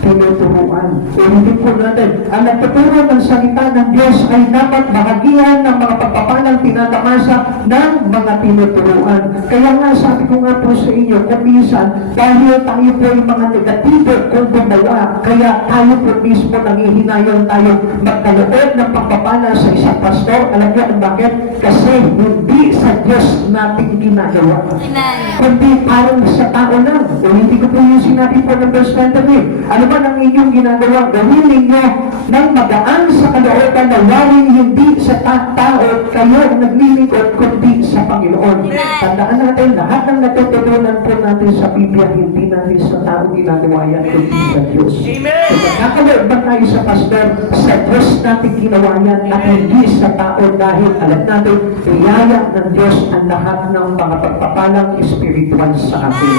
tinuturuan. Ulitin po natin, ang nagtuturo ng salita ng Diyos ay dapat bahagian ng mga pagpapalang tinatamasa ng mga tinuturuan. Kaya nga sabi ko nga po sa inyo, kung minsan, dahil tayo po ay mga negatibo kung gumawa, kaya tayo po mismo nanghihinayon tayo magkaloob ng pagpapala sa isang pastor. Alam niyo ang bakit? Kasi hindi sa Diyos natin ginagawa. Amen. Kundi parang sa tao lang. O hindi ko po yung sinabi po ng verse 23. Ano ba ang inyong ginagawa? Gawin ninyo ng magaan sa kalooban na waring hindi sa tao kayo naglilingkod kundi sa Panginoon. Tandaan natin, lahat ng natutunan po natin sa Biblia, hindi natin sa tao ginagawa yan kundi sa Diyos. Kung nagkakaloob ba tayo sa pastor, sa Diyos natin ginawa yan at hindi sa tao dahil alam natin, biyaya ng Diyos ang lahat ng mga pagpapalang spiritual sa atin.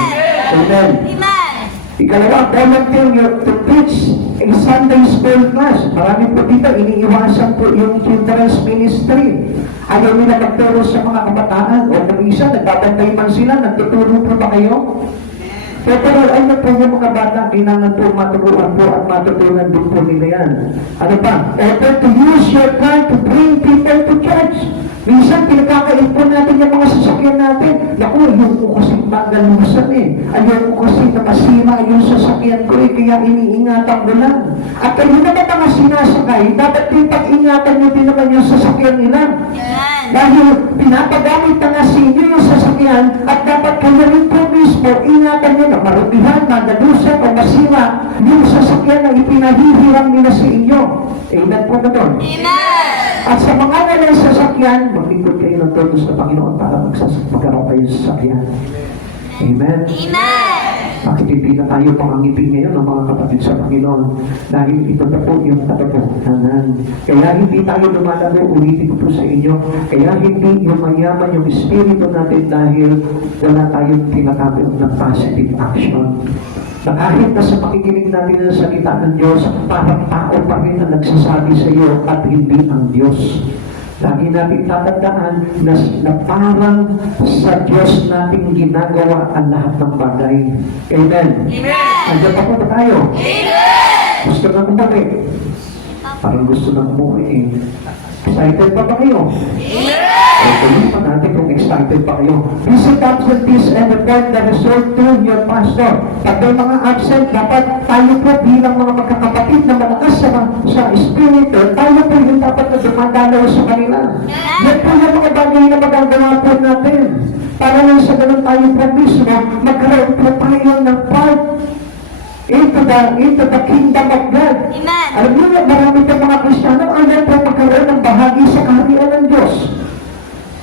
Amen. Amen. Ikalawa, volunteer to teach a Sunday school class. Marami po dito, iniiwasan po yung children's ministry. Ayaw nila magturo sa mga kabataan. O ng isa, nagbabantay man sila, nagtuturo po ba kayo? Pero ano po yung mga bata, kailangan po maturuan po at matutunan din po nila yan. Ano pa? Order to use your time to bring people to church. Minsan, pinagkakait po natin yung mga sasakyan natin. Naku, yung ko kasi magalusan eh. Ayaw ko kasi na masira yung sasakyan ko eh, kaya iniingatan ko lang. At kayo naman mga sinasakay, dapat din pag-ingatan nyo din naman yung sasakyan nila. Amen. Dahil pinapagamit na nga sa inyo yung sasakyan at dapat kayo rin po mismo ingatan nyo na marubihan, magalusan o masira yung sasakyan na ipinahihiram nila sa inyo. Amen po na doon. Amen. At sa mga nalang sasakyan, maglingkod kayo ng todo sa Panginoon para magkaroon kayo sa sasakyan. Amen. Amen. Bakit hindi na tayo pangangipin ngayon ng mga kapatid sa Panginoon? Dahil ito na po yung katotohanan. Kaya hindi tayo lumalago, ulitin ko po sa inyo. Kaya hindi yung mayaman yung espiritu natin dahil wala tayong tinatawag ng positive action. Na kahit na sa pakikinig natin ng salita ng Diyos, parang tao pa rin ang nagsasabi sa iyo at hindi ang Diyos. Lagi natin tatandaan na parang sa Diyos natin ginagawa ang lahat ng bagay. Amen. Amen. Andiyan pa po ba tayo? Amen. Gusto na umuwi. Parang gusto na umuwi. Excited pa ba kayo? Tuloy pa natin kung excited pa kayo. Visit absentees and report the result to your pastor. Pag may mga absent, dapat tayo po bilang mga magkakapatid na malakas sa espiritu, tayo po yung dapat na dumadalaw sa kanila. Yan po yung mga bagay na magagawa po natin. Para lang sa ganun tayo po mismo, magkaroon po tayo ng part into the kingdom of God. Amen. Alam niyo na marami pa mga Kristiyano ang po magkaroon ng bahagi sa kaharian ng Diyos.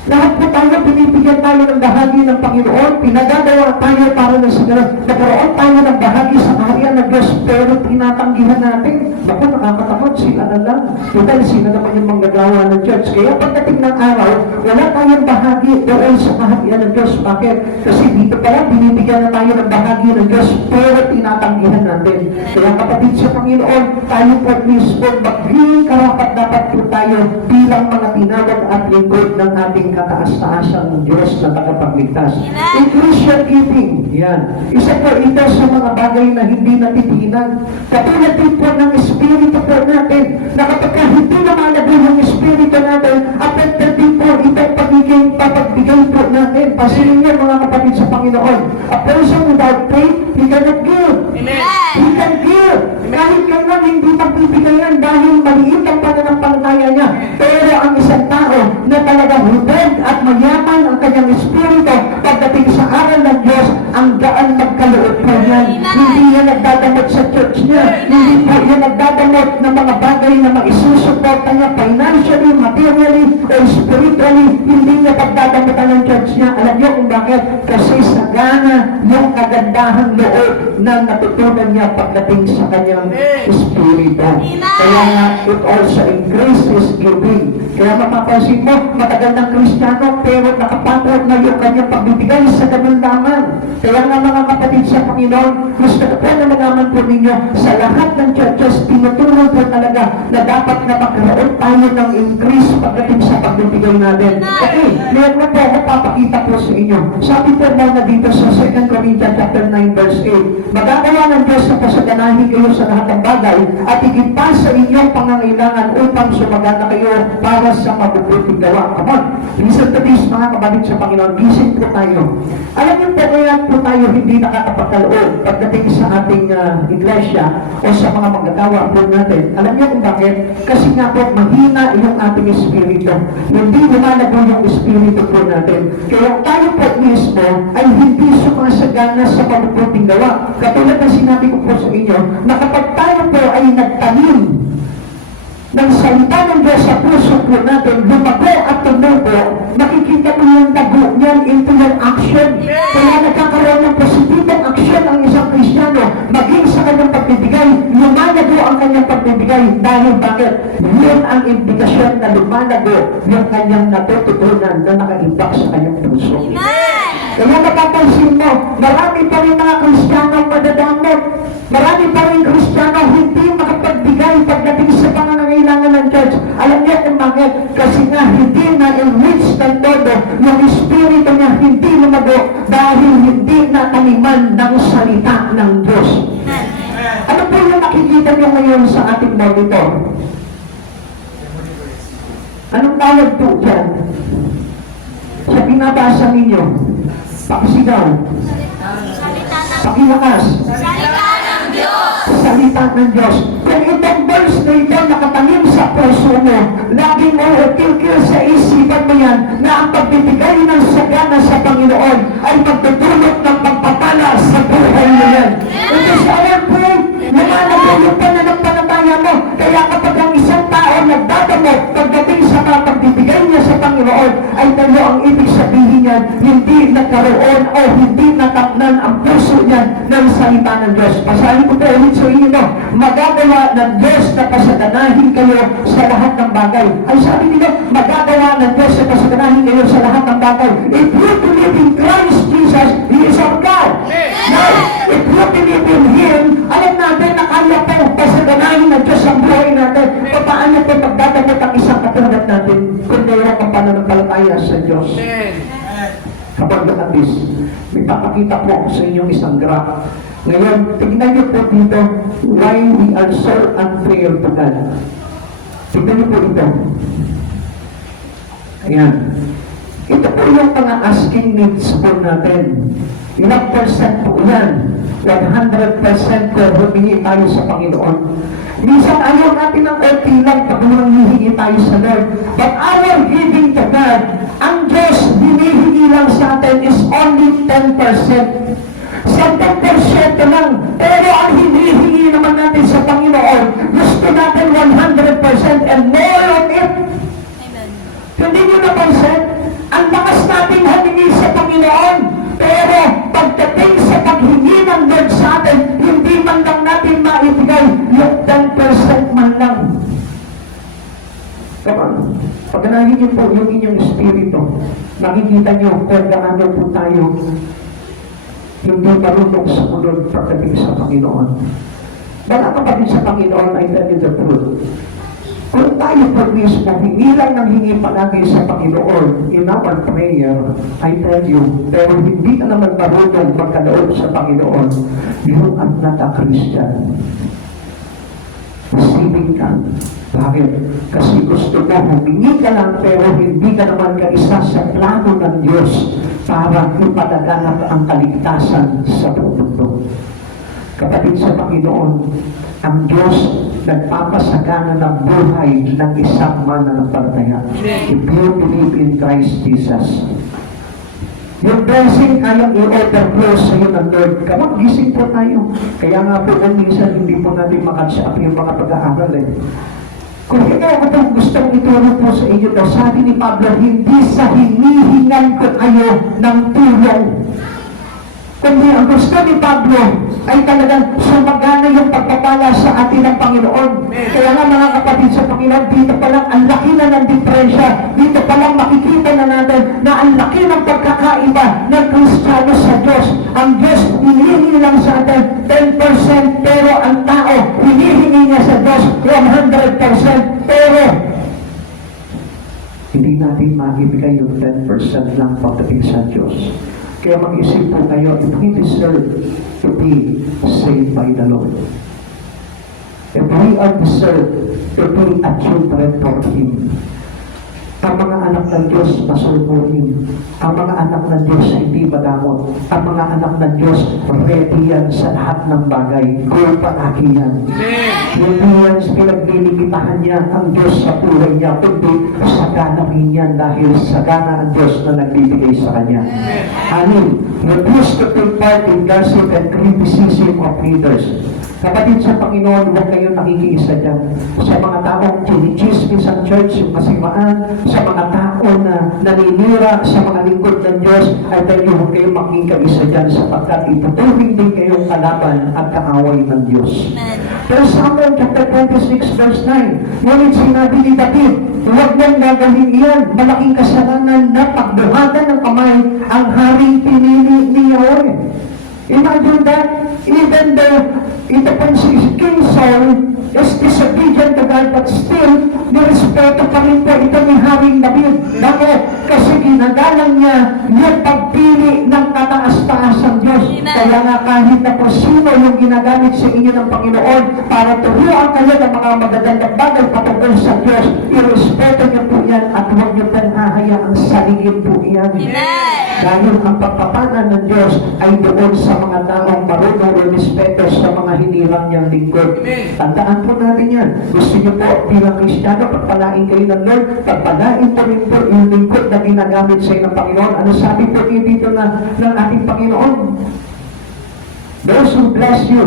Lahat po tayo, pinipigyan tayo ng bahagi ng Panginoon, pinagagawa tayo para na sa ganun. Nagkaroon tayo ng bahagi sa kaharian ng Diyos, pero tinatanggihan natin. Naku, nakakatakot, sila na lang. Total, sila naman yung manggagawa ng Diyos. Kaya pagdating ng araw, wala tayong bahagi doon sa kaharian ng Diyos. Bakit? Kasi dito pala, binibigyan na tayo ng bahagi ng Diyos, pero tinatanggihan natin. Kaya kapatid sa Panginoon, tayo po mismo, maging karapat-dapat po tayo bilang mga tinawag at lingkod ng ating kataas-taasan ng Diyos na tagapagligtas. Increase your giving. Yan. Isa po ito sa mga bagay na hindi natitinan. Katulad din po ng espiritu po natin, na kapag hindi namalago yung espiritu natin, affected din po ito pagbigay po natin. Pasilin niya mga kapatid sa Panginoon. A person without faith, he cannot give. He can give. Kahit kailan hindi magbibigay yan dahil maliit ang pananampalataya niya. Pero ang isang tao na talagang hubog at mayaman ang kanyang espiritu pagdating sa aral ng Diyos, ang gaan magkaloob po yan. Hindi yan nagdadamot sa church niya. Hindi po yan nagdadamot ng mga bagay na maisusuporta niya financially, materially, o spiritually. Hindi niya pagdadamotan ng church niya. Alam niyo kung bakit? Kasi sagana yung kagandahan loob na natutunan niya pagdating sa kanyang espiritu. Kaya nga, it also increases giving. Kaya mapapansin mo, matagal ng Kristiyano, pero nakapatod na yung kanyang pagbibigay sa ganun lamang. Kaya nga mga kapatid sa Panginoon, gusto ko po na malaman po ninyo, sa lahat ng churches, tinutulong po talaga na dapat na magkaroon tayo ng increase pagdating sa pagbibigay natin. Okay, meron na po ako papakita po sa inyo. Sabi po na dito sa 2 Corinthians chapter 9 verse 8, magagawa ng Diyos na pasaganahin kayo sa lahat ng bagay at higit pa sa inyong pangangailangan upang sumagana kayo para sa mabubuting gawa. Come on, listen to this mga kapatid sa Panginoon, gising po tayo. Alam niyo po kaya po tayo hindi nakakapagkaloob pagdating sa ating iglesia o sa mga manggagawa po natin. Alam niyo kung bakit? Kasi nga po mahina yung ating espiritu. Hindi lumalago yung espiritu po natin. Kaya tayo po mismo ay hindi sumasagana sa mabubuting gawa. Katulad na sinabi ko po sa inyo, na kapag tayo po ay nagtanim ng salita ng Diyos sa puso po natin, lumago at tumubo, nakikita mo yung tago niyan into your action. Kaya nagkakaroon ng positibong action ang isang Kristiyano, maging sa kanyang pagbibigay, lumalago ang kanyang pagbibigay. Dahil bakit? Yun ang indikasyon na lumalago yung kanyang natututunan na nakaimbak sa kanyang puso. Kaya napapansin mo, marami pa rin mga Kristiyano madadamot. Marami pa rin Kristiyano hindi makapagbigay pagdating sa pangangailangan ng church. Alam niyo kung bakit? Kasi nga hindi na-enrich ng todo. Yung espiritu niya hindi lumago dahil hindi nataniman ng salita ng Diyos. Ano po yung nakikita niyo ngayon sa ating monitor? Anong tawag po dyan? Sa binabasa ninyo, pakisigaw, pakilakas, salita ng Diyos. Kung itong verse na ito nakatanim sa puso mo, lagi mo ukil-kil sa isipan mo yan na ang pagbibigay ng sagana sa Panginoon ay magtutulot ng pagpapala sa buhay mo yan. Ito sa alam po, lumalago yung pananampalataya mo. Kaya kapag ang isang tao nagdadamot pagdating sa mga pagbibigay niya sa Panginoon, ay dalo ang ibig sabihin niyan, hindi nagkaroon o hindi nataknan ang puso niya ng salita ng Diyos. Pasahin ko po ulit sa inyo, magagawa ng Diyos na pasaganahin kayo sa lahat ng bagay. Ay sabi nila, magagawa ng Diyos na pasaganahin kayo sa lahat ng bagay. If you believe in Christ Jesus, He is our God. Now, if you believe in Him, alam natin na kaya po pasaganahin ng Diyos ang buhay natin. Paano po magdadamot ang isang katulad natin kung mayroon ang pananampalataya sa Diyos? Kapag at may papakita po ako sa inyong isang graph. Ngayon, tignan niyo po dito why we are so unfair to God. Tignan niyo po ito. Ayan. Ito po yung mga asking needs po natin. Ilang percent po yan? 100% po humingi tayo sa Panginoon. Minsan ayaw natin ng okay lang pag humingi tayo sa Lord. But our giving to God, ang Diyos hinihingi lang sa atin is only 10%. 10% lang. Pero ang hinihingi naman natin sa Panginoon, gusto natin 100% and more of it. Hindi nyo napansin? Ang lakas natin humingi sa Panginoon. Pero pagdating sa paghingi ng Lord sa atin, hindi man lang natin maibigay yung 10% man lang. Come on. Pagkanahin niyo po yung inyong espiritu, makikita niyo kung gaano po tayo hindi marunong sumunod pagdating sa Panginoon. Mga kapatid sa Panginoon, I tell you the truth. Kung tayo po mismo, hindi lang nang hingi palagi sa Panginoon in our prayer, I tell you, pero hindi ka naman marunong magkaloob sa Panginoon, you are not a Christian. Receiving ka. Bakit? Kasi gusto mo, humingi ka lang, pero hindi ka naman kaisa sa plano ng Diyos para ipadaganap ang kaligtasan sa mundo. Kapatid sa Panginoon, ang Diyos nagpapasagana ng buhay ng isang mananampalataya. If you believe in Christ Jesus, yung blessing kayang i-overflow sa iyo ng Lord. Kapag gising po tayo. Kaya nga po kung minsan hindi po natin makatsa up yung mga pag-aaral Kung ito ako pong gustong ituro po sa inyo, sabi ni Pablo, hindi sa hinihingan ko kayo ng tulong. Kundi ang gusto ni Pablo ay talagang sumagana yung pagpapala sa atin ng Panginoon. Kaya nga mga kapatid sa Panginoon, dito pa lang ang laki na ng diferensya. Dito pa lang makikita na natin na ang laki ng pagkakaiba ng Kristiyano sa Diyos. Ang Diyos hinihingi lang sa atin 10%, pero ang tao hinihingi niya sa Diyos 100%. Pero hindi natin maibigay yung 10% lang pagdating sa Diyos. Kaya mag-isip po kayo, if we deserve to be saved by the Lord, if we are deserved to be a children for Him, ang mga anak ng Diyos masulpuhin, ang mga anak ng Diyos hindi madamot, ang mga anak ng Diyos ready yan sa lahat ng bagay, kung palagi yan. Hindi yan pinaglilimitahan niya ang Diyos sa buhay niya, kundi sagana rin yan dahil sagana ang Diyos na nagbibigay sa kanya. Anin, refuse to take part in gossip and criticism of leaders. Kapatid sa Panginoon, huwag kayong nakikiisa dyan. Sa mga taong chinichismis ang church, yung kasimaan, sa mga tao na naninira sa mga lingkod ng Diyos, ay tayo huwag kayong makikaisa dyan sapagkat itutuloy din kayong kalaban at kaaway ng Diyos. Pero Samuel chapter 26 verse 9, ngunit sinabi ni David, huwag nang gagawin iyan, malaking kasalanan na pagbuhatan ng kamay ang haring pinili ni Yahweh. Imagine that, even though ito pang si King Saul is disobedient to God, but still, nirespeto pa rin po ito ni Haring David. Bakit? Kasi ginagalang niya yung pagpili ng kataas-taasang Diyos. Kaya nga kahit na po sino yung ginagamit sa inyo ng Panginoon para turuan kayo ng mga magagandang bagay patungkol sa Diyos, irespeto niyo po yan at huwag niyo pang hahayaang saligin po yan. Dahil ang pagpapala ng Diyos ay doon sa mga taong marunong o respeto sa mga hinirang niyang lingkod. Tandaan po natin yan. Gusto niyo po bilang Kristiyano, pagpalain kayo ng Lord, pagpalain po rin po yung lingkod na ginagamit sa inyo ng Panginoon. Ano sabi po dito ng ating Panginoon? Those who bless you.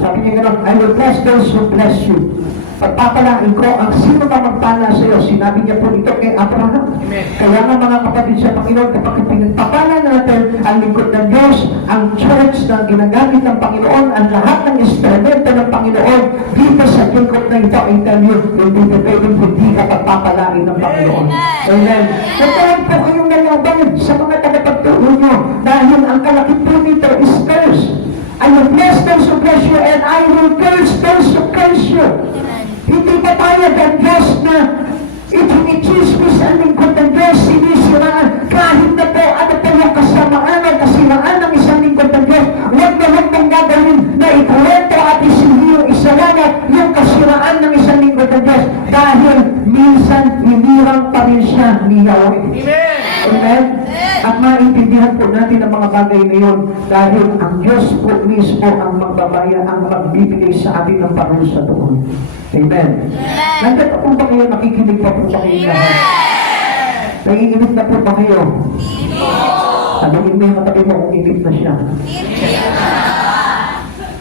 Sabi niya gano'n, I will bless those who bless you. Pagpapalain ko, ang sino ka magpala sa iyo? Sinabi niya po dito kay Abraham. Kaya nga mga kapatid sa Panginoon, kapag pinagpapala natin ang lingkod ng Diyos, ang church na ginagamit ng Panginoon, ang lahat ng instrumento ng Panginoon, dito sa lingkod na ito, ay tayo, hindi na pwedeng hindi ka pagpapalain ng Panginoon. Amen. Nagkaroon po kayong nalaban sa mga tagapagturo nyo, dahil ang kalakip po nito is curse. I will bless those who bless you, and I will curse those who curse you. Hindi pa tayo ng Diyos na ikinichismis ang lingkod ng Diyos, sinisiraan, kahit na po ano po yung kasamaan at kasiraan ng isang lingkod ng Diyos, huwag mong gagawin na ikwento at isindi yung isalanat yung kasiraan ng isang lingkod ng Diyos dahil minsan hinirang pa rin siya ni Yahweh. Amen! Amen? At maintindihan po natin ang mga bagay na yun dahil ang Diyos po mismo ang magbabaya, ang magbibigay sa atin ng parusa doon. Amen. Nandiyan po ba kayo? Nakikinig pa po ba kayo lahat? Naiinip na po ba kayo? Sabihin mo yung katabi mo kung inip na siya.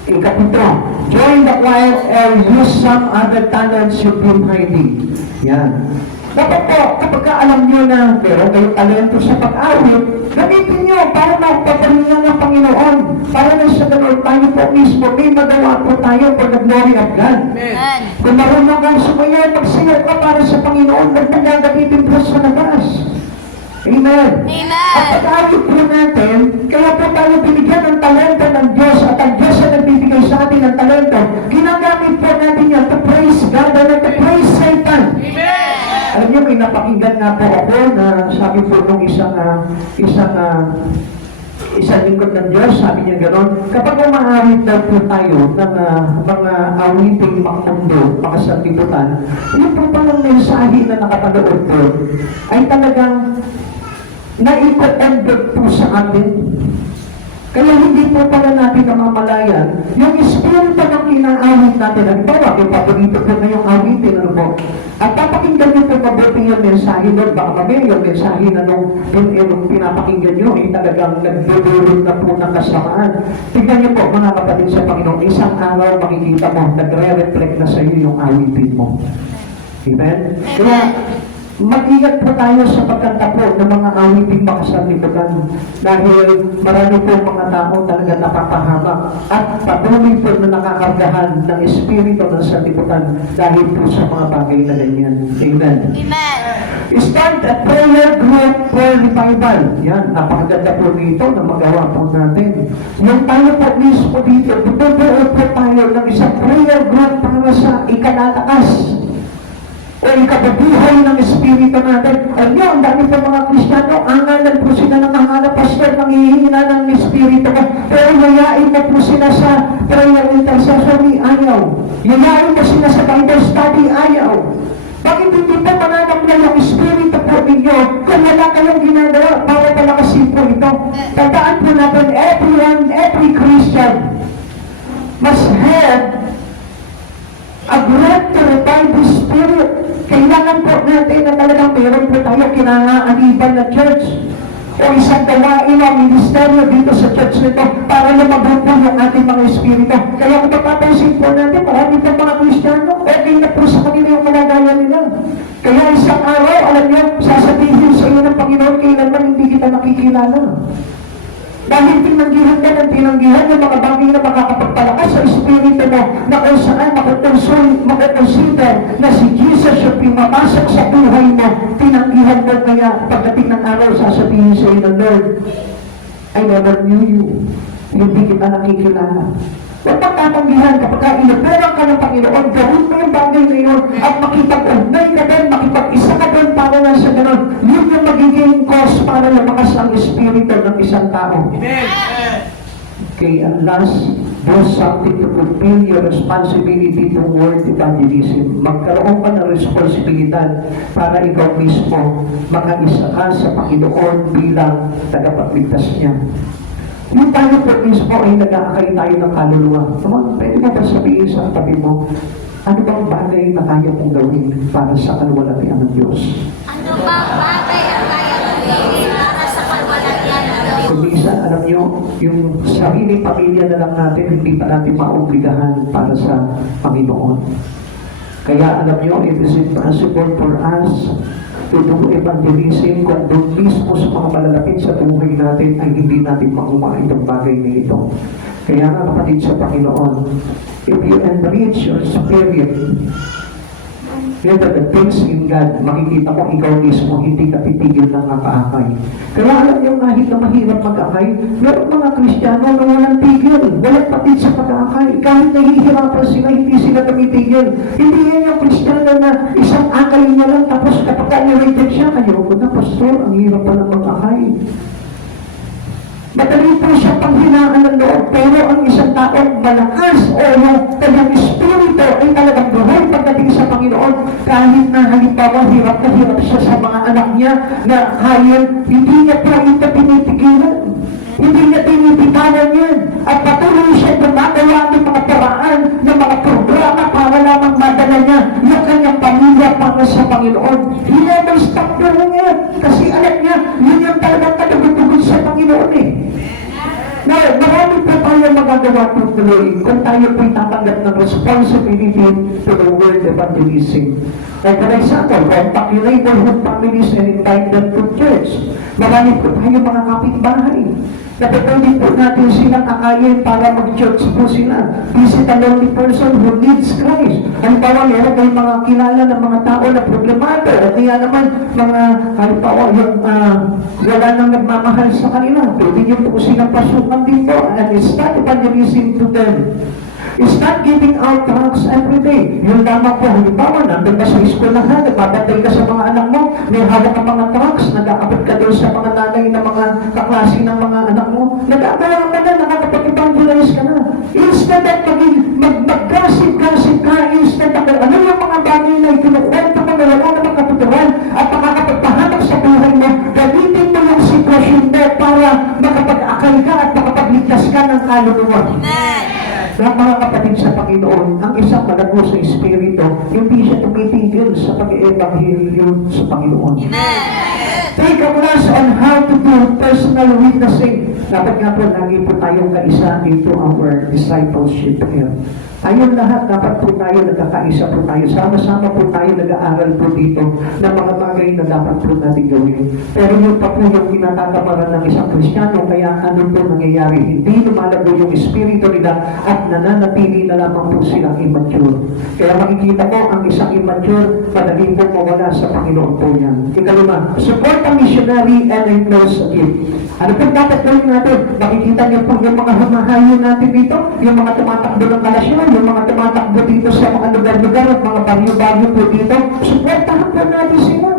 Ikapito, join the choir or use some other talents you've been hiding. Yan. Dapat po, kapag alam nyo na meron kayong talento sa pag-awit, gamitin nyo para magpapalingan ng Panginoon. Para na sa ganun tayo po mismo, may magawa po tayo for the glory of God. Amen. Kung marunong kang sumayaw, magsayaw ka para sa Panginoon, magpagagamitin po sa labas. Amen. Amen. At pag-awit po natin, kaya po tayo binigyan ng talento ng Diyos at ang Diyos na nagbibigay sa atin ng talento, ginagamit po natin yan to praise God and to praise Satan. Amen. Alam niyo, may napakinggan nga po ako na sabi po nung isang lingkod ng Diyos, sabi niya gano'n, kapag umaawit daw po tayo ng mga awiting makmundo, makasanlibutan, yun po palang mensahe na nakapanood po, ay talagang naikot-ended po sa atin. Kaya hindi po pala natin namamalayan yung espiritu ng kinaawit natin. Halimbawa, yung paborito ko na yung awitin, ano po. At papakinggan nyo po mabuti yung mensahe doon. Baka kami yung mensahe na nung pinapakinggan nyo, ay talagang nagdudulot na po ng kasamaan. Tignan nyo po, mga kapatid sa Panginoon, isang araw makikita mo, nagre-reflect na sa iyo yung awitin mo. Amen? Kaya, mag-ingat po tayo sa pagkanta po ng mga awiting makasanlibutan dahil marami po mga tao talaga napapahamak at patuloy po na nakakargahan ng espiritu ng sanlibutan dahil po sa mga bagay na ganyan. Amen. Amen. Start a prayer group for revival. Yan, napakaganda po dito na magawa po natin. Yung tayo po mismo dito, tututuo po tayo ng isang prayer group para sa ikalalakas o ikababuhay ng espiritu natin. Ano, ang dami po mga Kristiyano, angalan po sila ng angalan, pastor, nanghihina ng espiritu ko. Pero yayain na po sila sa prayer intercessory, ayaw. Yayain po sila sa Bible study, ayaw. Bakit hindi po mananamnan yung espiritu po ninyo kung wala kayong ginagawa para palakasin po ito? Tandaan po natin, every Christian must have a great to revive the spirit. Kailangan po natin na talagang meron po tayo kinangaaniban na church o isang gawain o ministeryo dito sa church nito para lumabot po yung ating mga espiritu. Kaya kung mapapansin po natin, marami po mga Kristiyano, okay na po sa kanila yung kalagayan nila. Kaya isang araw, alam niyo, sasabihin sa iyo ng Panginoon, kailanman hindi kita nakikilala. Dahil tinanggihan ka ng tinanggihan ng mga bagay na makakapagpalakas sa espiritu mo na kung saan makakonsider na si Jesus yung pumapasok sa buhay mo, tinanggihan mo kaya pagdating ng araw sasabihin sa iyo ng Lord, I never knew you. Hindi kita nakikilala. Huwag kang tatanggihan kapag inupuran ka ng Panginoon, gawin mo yung bagay na yun at makipag-ugnay ka din, makipag-isa ka din para lang sa ganun. Yun yung magiging cause para lumakas ang espiritu ng isang tao. Okay, and last, do something to fulfill your responsibility toward evangelism. Magkaroon ka ng responsibilidad para ikaw mismo makaisa ka sa Panginoon bilang tagapagligtas niya. Yung tayo po mismo ay nag-aakay tayo ng kaluluwa. Pwede mo ba sabihin sa tabi mo, ano bang bagay na kaya mong gawin para sa kalwalatian ng Diyos? Ano bang bagay ang kaya mong gawin para sa kalwalatian ng Diyos? Kung minsan, alam nyo, yung sarili pamilya na lang natin, hindi pa natin maobligahan para sa Panginoon. Kaya alam nyo, it is impossible for us to do evangelism kung doon mismo sa mga malalapit sa buhay natin ay hindi natin makuha itong bagay na ito. Kaya nga kapatid sa Panginoon, if you enrich your spirit with the things in God, makikita mo ikaw mismo, hindi ka titigil ng nakaakay. Kaya alam niyo, kahit na mahirap mag-akay, meron mga Kristiyano na walang tigil, walang patid sa pag-aakay. Kahit nahihirapan sila, hindi sila tumitigil. Hindi yan yung Kristiyano na isang akay niya lang, tapos kapag ka-reject siya, ayoko na, pastor, ang hirap pa ng mag-akay. Madali po siya panghinaan ng loob, pero ang isang taong malakas o yung kanyang espiritu ay talagang buhay pagdating sa Panginoon. Kahit na halimbawa hirap na hirap siya sa mga anak niya na kaya, hindi niya pa ito pinitigilan. Hindi niya tinipitawan yan. At patuloy siya gumagawa ng mga paraan, ng mga programa para lamang madala niya yung kanyang pamilya para sa Panginoon. He never stop doing it. Kasi alam niya, yun yung talagang kadugod-dugod sa Panginoon eh. Now, marami po tayo magagawa po tuloy kung tayo po'y tatanggap ng responsibility to the word evangelism. Like for example, contact your neighborhood families and invite them to church. Marami po tayo mga kapitbahay na pwede po natin silang akayin para mag-church po sila. Visit a lonely person who needs Christ. Halimbawa, meron kayong mga kilala ng mga tao na problemado at kaya naman mga, halimbawa, yung wala nang nagmamahal sa kanila. Pwede niyo po silang pasukan dito and start evangelism to them. Start giving out tracts every day. Yung lamang po, halimbawa, nandun ka sa eskwelahan, nagpapatay ka sa mga anak mo, may hawak ka mga tracts, nag-aabot ka doon sa mga nanay ng mga kaklase ng mga anak mo, nag-aabot ka na, nakakapag-evangelize ka na. Instead of mag-gossip ka, instead of ano yung mga bagay na ikinukwento mo na wala namang katuturan at makakapagpahanap sa buhay mo, gamitin mo yung sitwasyon mo para makapag-akay ka at makapagligtas ka ng kaluluwa. Na mga kapatid sa Panginoon, ang isang malago sa Espiritu, hindi siya tumitigil sa pag-evangelyo sa Panginoon. Take a class on how to do personal witnessing. Dapat nga po, lagi po tayong kaisa into our discipleship here. Tayong lahat, dapat po tayo nagkakaisa po tayo. Sama-sama po tayo nag-aaral po dito ng mga bagay na dapat po natin gawin. Pero yun pa po yung kinatataparan ng isang Kristiyano, kaya ano po nangyayari? Hindi lumalago yung espiritu nila at nananatili na lamang po silang immature. Kaya makikita ko ang isang immature, madaling po mawala sa Panginoon po yan. Ikalima, support a missionary and enclose a gift. Ano po dapat gawin natin? Makikita niyo po yung mga humahayo natin dito, yung mga tumatakbo ng kalasyon, yung mga tumatakbo dito sa mga lugar-lugar at mga baryo-baryo po dito, supportahan po natin sila.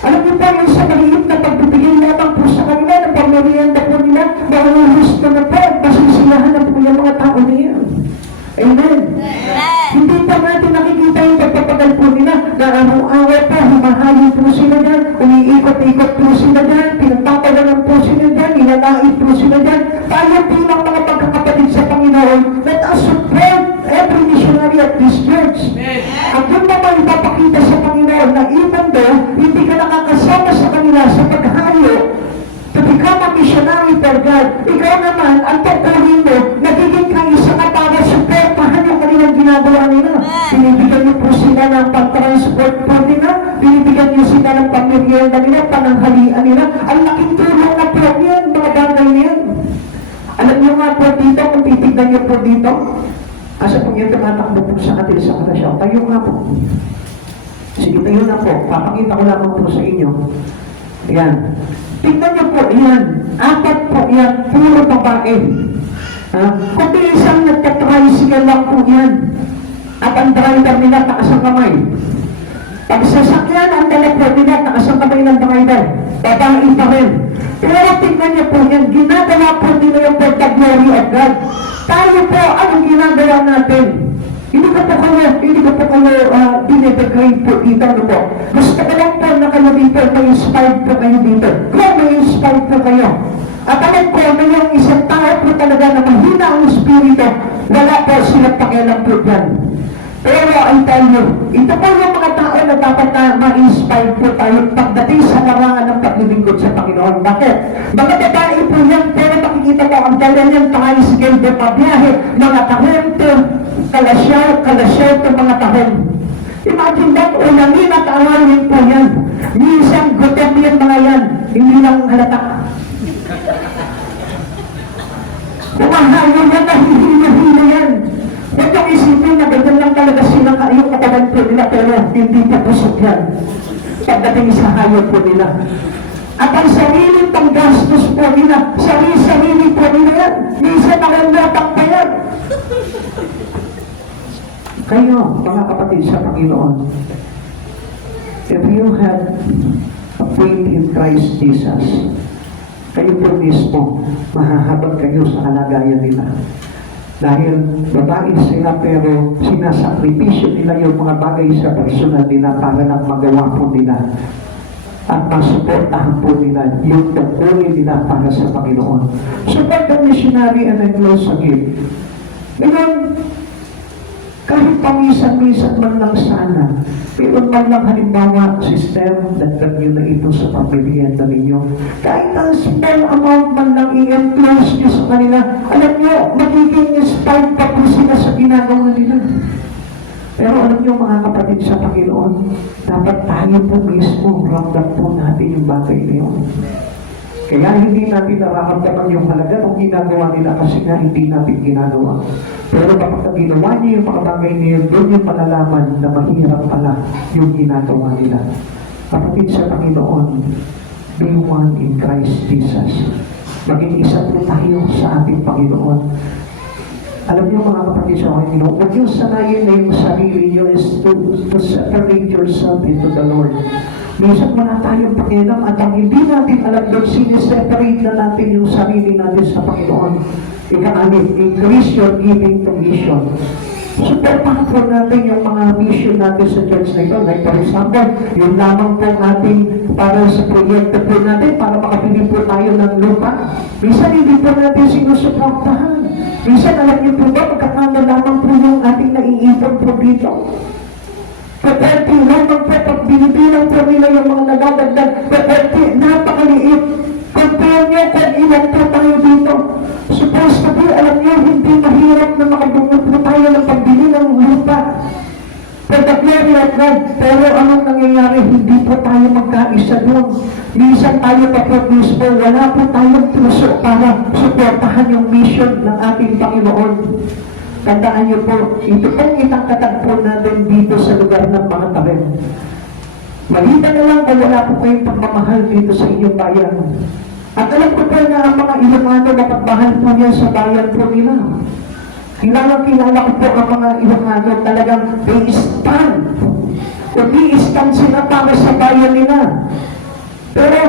Alam niyo po, yung sa maliit na pagbibigay lamang po sa kanila, na pamilihan po nila, mahuhusto na po, pasisilahan na po yung mga tao niya. Amen. Hindi pa natin nakikita yung pagpapagal po nila, na araw-araw po, humahayo po sila dyan, umiikot-ikot po sila dyan, pinagpapagalan po sila dyan, ilalait po sila dyan. Tayo bilang mga pagkakapatid sa Panginoon, let us support every missionary at this church. At yun naman ipapakita sa Panginoon na even though hindi ka nakakasama sa kanila sa paghayo, to become a missionary for God, ikaw naman, ang tutuhin mo, nagiging kayo sa para supportahan yung kanilang ginagawa nila. Binibigyan niyo po sila ng pang-transport po nila, binibigyan niyo sila ng pamilihan nila, pananghalian nila. Ang laking tulong na po yan, mga bagay yan. Alam niyo nga po dito, kung titignan niyo po dito, asa po yung tumatakbo po sa atin sa kalasyaw, tayo nga po. Sige, tayo na po. Papakita ko lamang po sa inyo. Ayan. Tingnan niyo po, yan. Apat po yan, puro babae. Kung di isang nagka-tricycle lang po yan. At ang driver nila taas ang kamay. Pag sasakyan, ang telephone nila taas ang kamay ng driver. Babae pa rin. Pero tingnan niyo po yan, ginagawa po nila yung for the glory of God. Tayo po, anong ginagawa natin? Hindi ko po kayo dinedegrade po dito, ano po. Gusto ko lang po na kayo dito, may inspired po kayo dito. Kung may inspired po kayo. At alam ko, may yung isang tao po talaga na mahina ang espiritu, wala po silang pakialam po dyan. Pero I tell you, ito po yung mga tao na dapat na ma-inspire po tayo pagdating sa larangan ng paglilingkod sa Panginoon. Bakit? Mga babae po yan, pero makikita ko ang dala niyang tricycle de pabiyahe, mga tahente, kalasyaw to mga tahon. Imagine that, ulangin at arawin po yan. Minsan, gutom yan mga yan, hindi lang halata. Kumahayo yan, nahihilo yan. Huwag yung isipin na ganyan lang talaga silang kayong katawan po nila, pero hindi pa pusok yan. Pagdating sa hayop po nila. At ang sariling panggastos po nila, sarili po nila yan. Minsan nakanlatang pa yan. Kayo, mga kapatid sa Panginoon, if you have a faith in Christ Jesus, kayo po mismo, mahahabag kayo sa kalagayan nila. Dahil babae sila pero sinasakripisyo nila yung mga bagay sa personal nila para lang magawa po nila. At masuportahan po nila yung tagpuli nila para sa Panginoon. Support the missionary and enclose a gift. Ngayon, kahit paminsan-minsan man lang sana, pero man lang halimbawa, system, dagdag nyo na ito sa pamilya na ninyo. Kahit ang small amount man lang i-enclose nyo sa kanila, alam nyo, magiging inspired pa po sila sa ginagawa nila. Pero alam nyo mga kapatid sa Panginoon, dapat tayo po mismo, ramdam po natin yung bagay na yun. Kaya hindi natin nararamdaman yung halaga ng ginagawa nila kasi nga hindi natin ginagawa. Pero kapag ginawa niyo yung mga bagay niyo, doon yung malalaman na mahirap pala yung ginagawa nila. Kapatid sa Panginoon, be one in Christ Jesus. Maging isa po tayo sa ating Panginoon. Alam niyo mga kapatid sa Panginoon, huwag yung sanayin na yung sarili niyo is to separate yourself into the Lord. Minsan wala tayong pakialam at ang hindi natin alam doon, sineseparate na natin yung sarili natin sa Panginoon. Ika-anit, increase your giving to mission. Supportahan po natin yung mga mission natin sa church na ito. Like for example, yung lamang po natin para sa proyekto po natin, para makapili po tayo ng lupa. Minsan hindi po natin sinusuportahan. Minsan alam niyo po ba, magkakano lamang po yung ating naiipon po dito. Kapag lamang po, pag binibilang po nila yung mga nagdadagdag, kapag napakaliit. Compare nyo kung ilan po tayo dito. Supposed to be, alam niyo, hindi mahirap na makabungot na tayo ng pagbili ng lupa. For the glory of God. Pero anong nangyayari? Hindi po tayo magkaisa doon. Minsan tayo pa-produce po, wala po tayong puso para suportahan yung mission ng ating Panginoon. Tandaan niyo po, ito pong itakatagpo natin dito sa lugar ng mga tabi. Malita na lang kung wala po kayong pagmamahal dito sa inyong bayan. At alam ko po na ang mga Ilocano na pagmahal po niya sa bayan po nila. Kilala ko po ang mga Ilocano talagang they stand. Stand sila para sa bayan nila. Pero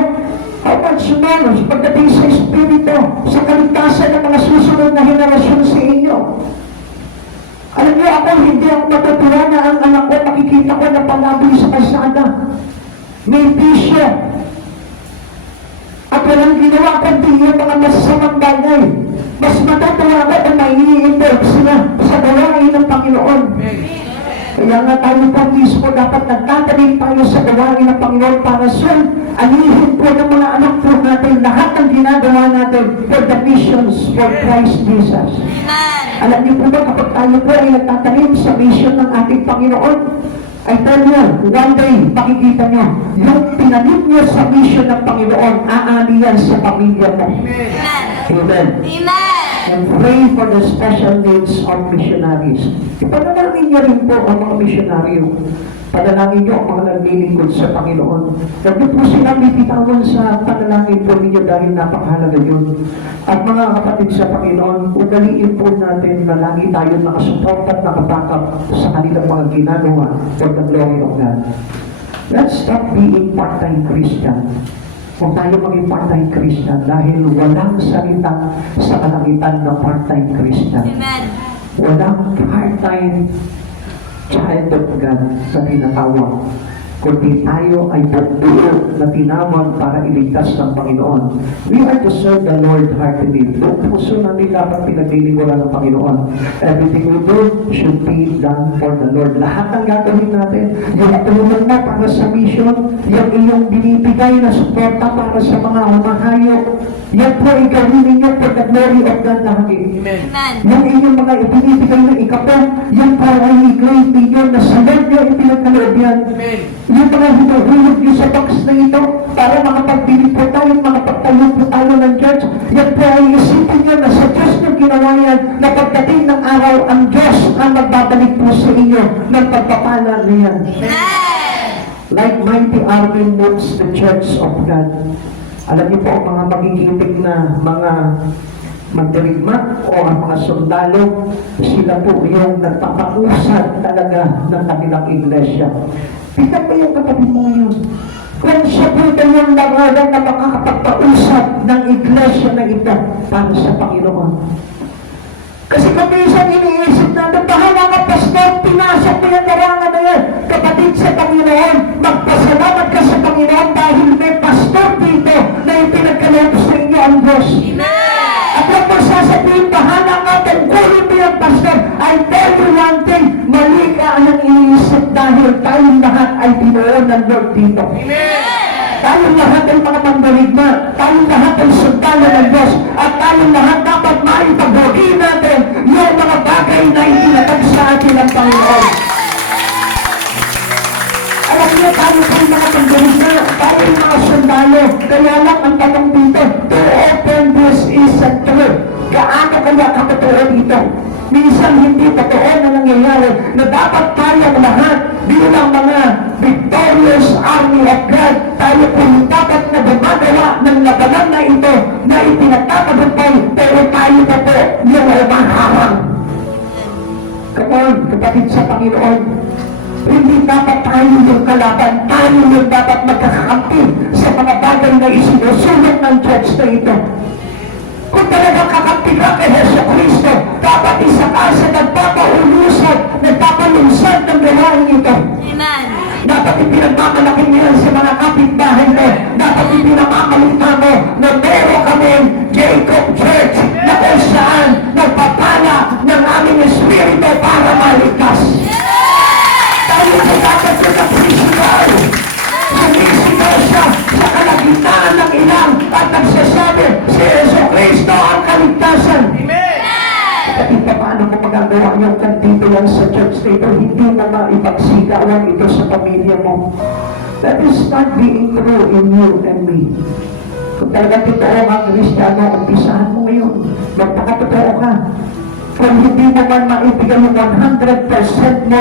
how much more pagdating sa Espiritu, sa kaligtasan ng mga susunod na henerasyon sa inyo. Alam niyo ako, hindi ako matutuwa na ang anak ko, makikita ko na palaboy sa kalsada. May bisyo. At walang ginawa kundi yung mga masasamang bagay. Mas matatawa ko kung mai-involve sila sa gawain ng Panginoon. Kaya nga tayo po mismo dapat nagtatanim tayo sa gawain ng Panginoon para soon anihin po ng mga anak po natin lahat ng ginagawa natin for the missions for Christ Jesus. Alam niyo po ba kapag tayo po ay nagtatanim sa mission ng ating Panginoon, I tell you, one day, makikita nyo, yung tinanim nyo sa mission ng Panginoon, aani yan sa pamilya mo. Amen. And pray for the special needs of missionaries. Ipanalangin niyo rin po ang mga misyonaryo. Panalangin niyo ang mga naglilingkod sa Panginoon. Huwag niyo po silang bibitawan sa panalangin po ninyo dahil napakahalaga yun. At mga kapatid sa Panginoon, ugaliin po natin na lagi tayo nakasupport at nakabackup sa kanilang mga ginagawa for the glory of God. Let's stop being part-time Christian. Kung tayo maging part-time Christian dahil walang salita sa kalangitan ng part-time Christian. Amen. Walang part-time child of God sa tinatawag. Kundi tayo ay buo na tinawag para iligtas ng Panginoon. We are to serve the Lord heartily. Buong puso natin dapat pinaglilingkuran ng Panginoon. Everything we do should be done for the Lord. Lahat ng gagawin natin, yung tulong mo para sa mission, yung iyong binibigay na suporta para sa mga humahayo, yan po ay gawin ninyo for the glory of God lagi. Amen. Yung inyong mga ibinibigay na ikapo, yan po ay i-claim ninyo na sa Lord nyo ipinagkaloob yan. Yung mga hinuhulog nyo sa box na ito para makapagbili po tayo, makapagtayo po tayo ng church, yan po ay isipin nyo na sa Diyos nyo ginawa yan na pagdating ng araw, ang Diyos ang magbabalik po sa inyo ng pagpapala niyan. Like mighty army moves the church of God. Alam niyo po ang mga magigiting na mga magdirigma o ang mga sundalo, sila po yung nagpapausad talaga ng kanilang iglesia. Tingnan mo yung kapatid mo ngayon. Kung siya po kayong langalan na makakapagpausad ng iglesia na ito para sa Panginoon. Kasi kung minsan iniisip natin, bahala ka pastor, pinasok mo yung larangan na yan. Kapatid sa Panginoon, magpasalamat ka sa Panginoon dahil may pastor dito na ipinagkaloob sa inyo ang Diyos. At huwag mo sasabihin, bahala ka, tungkulin mo yung pastor. I tell you one thing, mali ka ang iniisip dahil tayong lahat ay binuo ng Lord dito. Tayong lahat ay mga mandarigma, tayong lahat ay sundalo ng Diyos, at tayong lahat dapat maipagawin natin yung mga bagay na itinatag sa atin ng Panginoon. Alam niyo, tayo po yung mga mandarigma, tayo yung mga sundalo, kaya lang ang tanong dito, to open this is a truth. Gaano kaya katotoo dito? Minsan hindi totoo na nangyayari na dapat tayong lahat bilang mga victorious army of God, tayo po dapat na gumagawa ng labanan na ito na itinatatagumpay, pero tayo na po yung umaharang. Come on, kapatid sa Panginoon, hindi dapat tayo yung kalaban, tayo yung dapat magkakakampi sa mga bagay na isinusulong ng church na ito. Kung talagang kakampi ka kay Heso Kristo, dapat isa ka sa nagpapaulusad, nagpapalunsad ng gawain ito. Amen. Dapat ipinagmamalaki niya sa mga kapitbahay mo. Dapat ipinamamalita mo na meron kami Jacob Church na kung saan nagpapala ng aming espiritu para maligtas. Tayo po dapat nagkaprisinal. Sumisigaw siya sa kalagitnaan ng ilang at nagsasabi, si Yeso Kristo ang kaligtasan. magagawa niyong kandito lang sa church dito, hindi mo maipagsigawan ito sa pamilya mo. That is not being true in you and me. Kung talaga totoo mga Kristiyano, umpisahan mo ngayon. Magpakatotoo ka. Kung hindi mo man maibigay yung 100% mo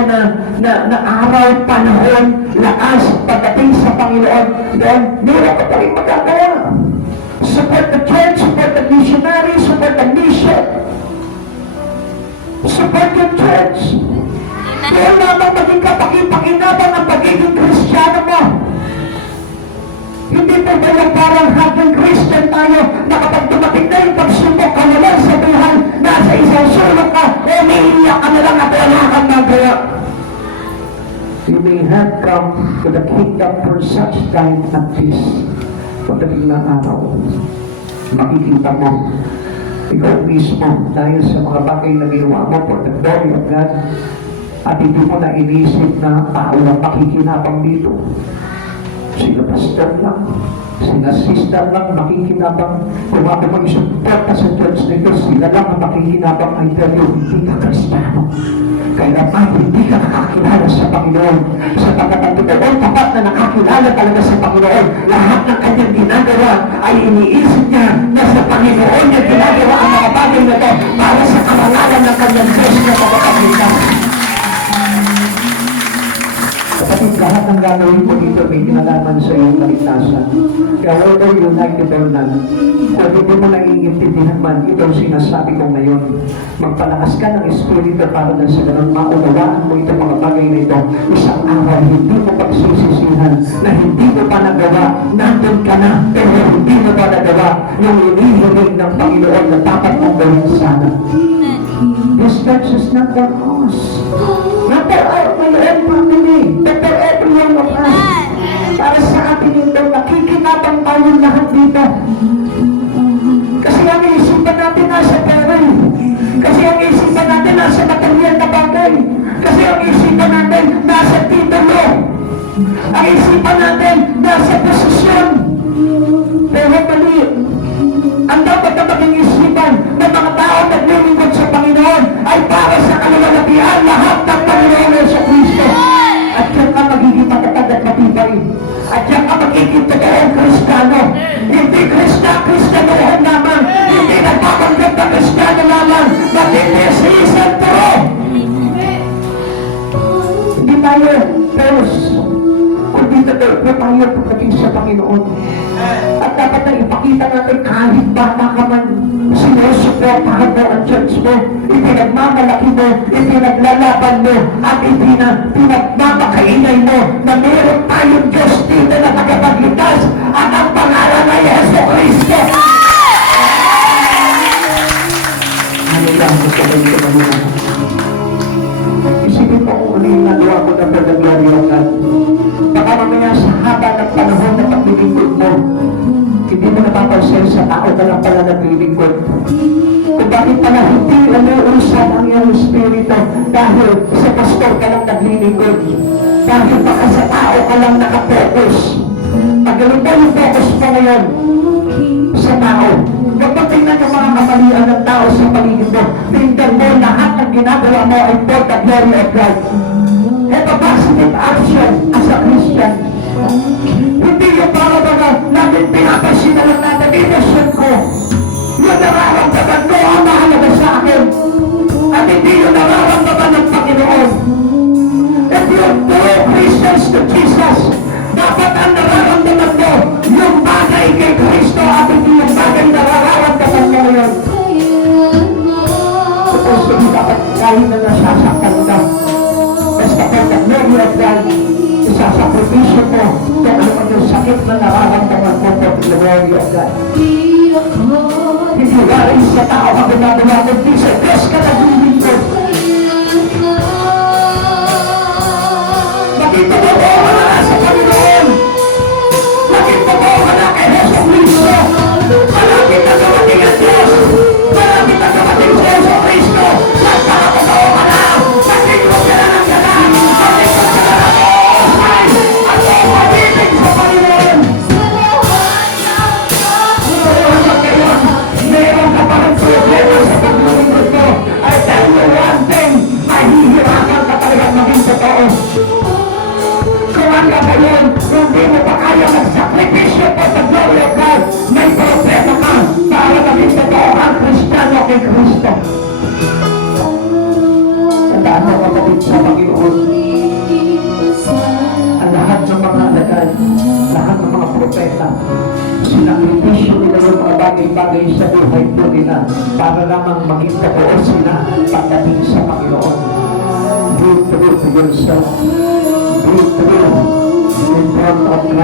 na araw, panahon, lakas, pagdating sa Panginoon, then meron ka pa rin magagawa. Support the church, support the missionary, support the mission. Support your church. Kaya lamang maging kapaki-pakinabang ang pagiging Kristiyano mo. Hindi po ba yung parang hanggang Christian tayo na kapag dumating na yung pagsubok ka naman sa buhay, nasa isang sulok ka, umiiyak ka na lang at wala kang magawa. You may have come to the kingdom for such time as this. Pagdating ng araw, makikita mo, ikaw mismo, dahil sa mga bagay na ginawa mo for the glory of God, at hindi mo na inisip na tao lang makikinabang dito. Sila pastor lang, sila sister lang makikinabang. Kung ako mo isuporta sa church nito, sila lang ang makikinabang. I tell you, hindi ka Kristiyano. Kaya naman, hindi ka nakakilala sa Panginoon. Sapagkat ang totoo, tapat na nakakilala talaga sa Panginoon. Lahat ng kanyang ginagawa ay iniisip niya na sa Panginoon niya ginagawa ang mga bagay na ito para sa karangalan ng kanyang Diyos na pagkakalitan. Kapatid, lahat ng gagawin mo dito may kinalaman sa iyong kaligtasan. Kaya whether united or not, kung hindi mo naiintindihan man itong sinasabi ko ngayon, magpalakas ka ng Espiritu para na sa ganun maunawaan mo itong mga bagay na ito. Isang araw, hindi mo pagsisisihan na hindi mo pa nagawa, nandun ka na, pero hindi mo pa nagawa yung inihiling ng Panginoon na dapat mong gawin sana. This church is not for us. Not for our family, but for every one of us. Para sa atin ito, nakikinabang tayo lahat dito. Kasi ang isipan natin nasa pera. Kasi ang isipan natin nasa material na bagay. Kasi ang isipan natin nasa titulo. Ang isipan natin nasa posisyon. Pero mali. Ang dapat na maging isipan ng mga tao na naglilingkod sa Panginoon ay para sa kaluwalhatian lahat ng Panginoon sa Kristo. At yan ka magiging matatag at matibay. At yan ka magiging totoong Kristiyano. Hindi Kristiyanohan lamang. Hindi nagpapanggap na Kristiyano lamang. Matindi season 2. Hindi tayo peros. Kundi tayo pagdating sa Panginoon. At dapat na ipakita natin kahit bata ka man, sinusuportahan mo ang church mo, ipinagmamalaki mo, ipinaglalaban mo, at pinagmamakaingay mo na meron tayong Diyos dito na tagapagligtas at ang pangalan ay Yeso Cristo. Ano lang mo sa kayo sa mga isipin mo kung ano yung nagawa ko na pagdagari ng God. Baka mamaya sa haba ng panahon na paglilingkod mo, hindi mo napapansin sa tao na lang pala naglilingkod. Kung bakit pala hindi umuusap ang iyong espiritu dahil sa pastor ka lang naglilingkod. Dahil baka sa tao ka lang nakapokus. Pag ganun ba yung focus mo ngayon sa tao? Kapag tingnan yung mga kamalian ng tao sa paligid mo, tingnan mo lahat ng ginagawa mo ay for the glory of God. Have a positive action as a Christian. Hindi yung para baga natin pinapasin na lang natin innocent ko. Yung nararamdaman ko ang mahalaga sa akin. At hindi yung nararamdaman ng Panginoon. If you're true Christians to Jesus, dapat ang nararamdaman mo yung bagay kay Kristo at hindi yung bagay na nararamdaman mo ngayon. Suppose to be dapat kahit na nasasaktan ka. Basta for the glory of God, isasakripisyo mo kung ano man yung sakit na nararamdaman mo for the glory of God. Hindi galing sa tao ka ginagawa, kundi sa Diyos ka naglilingkod. Nakita mo ko ka na sa Panginoon. Nakita mo ka na kay Yeso Cristo. Malapit na dumating ang Diyos. Malapit na dumating sa Yeso Cristo. Nagpapatao ka na. Naglingkod ka na ng galang. Naglingkod ka na ng oosay. At ang pag-ibig sa Panginoon. Meron ka pa rin problema sa paglilingkod mo. At sinakripisyo nila yung mga bagay-bagay sa buhay po nila para lamang maging totoo sila pagdating sa Panginoon. Be true to yourself. Be true in front of Christ.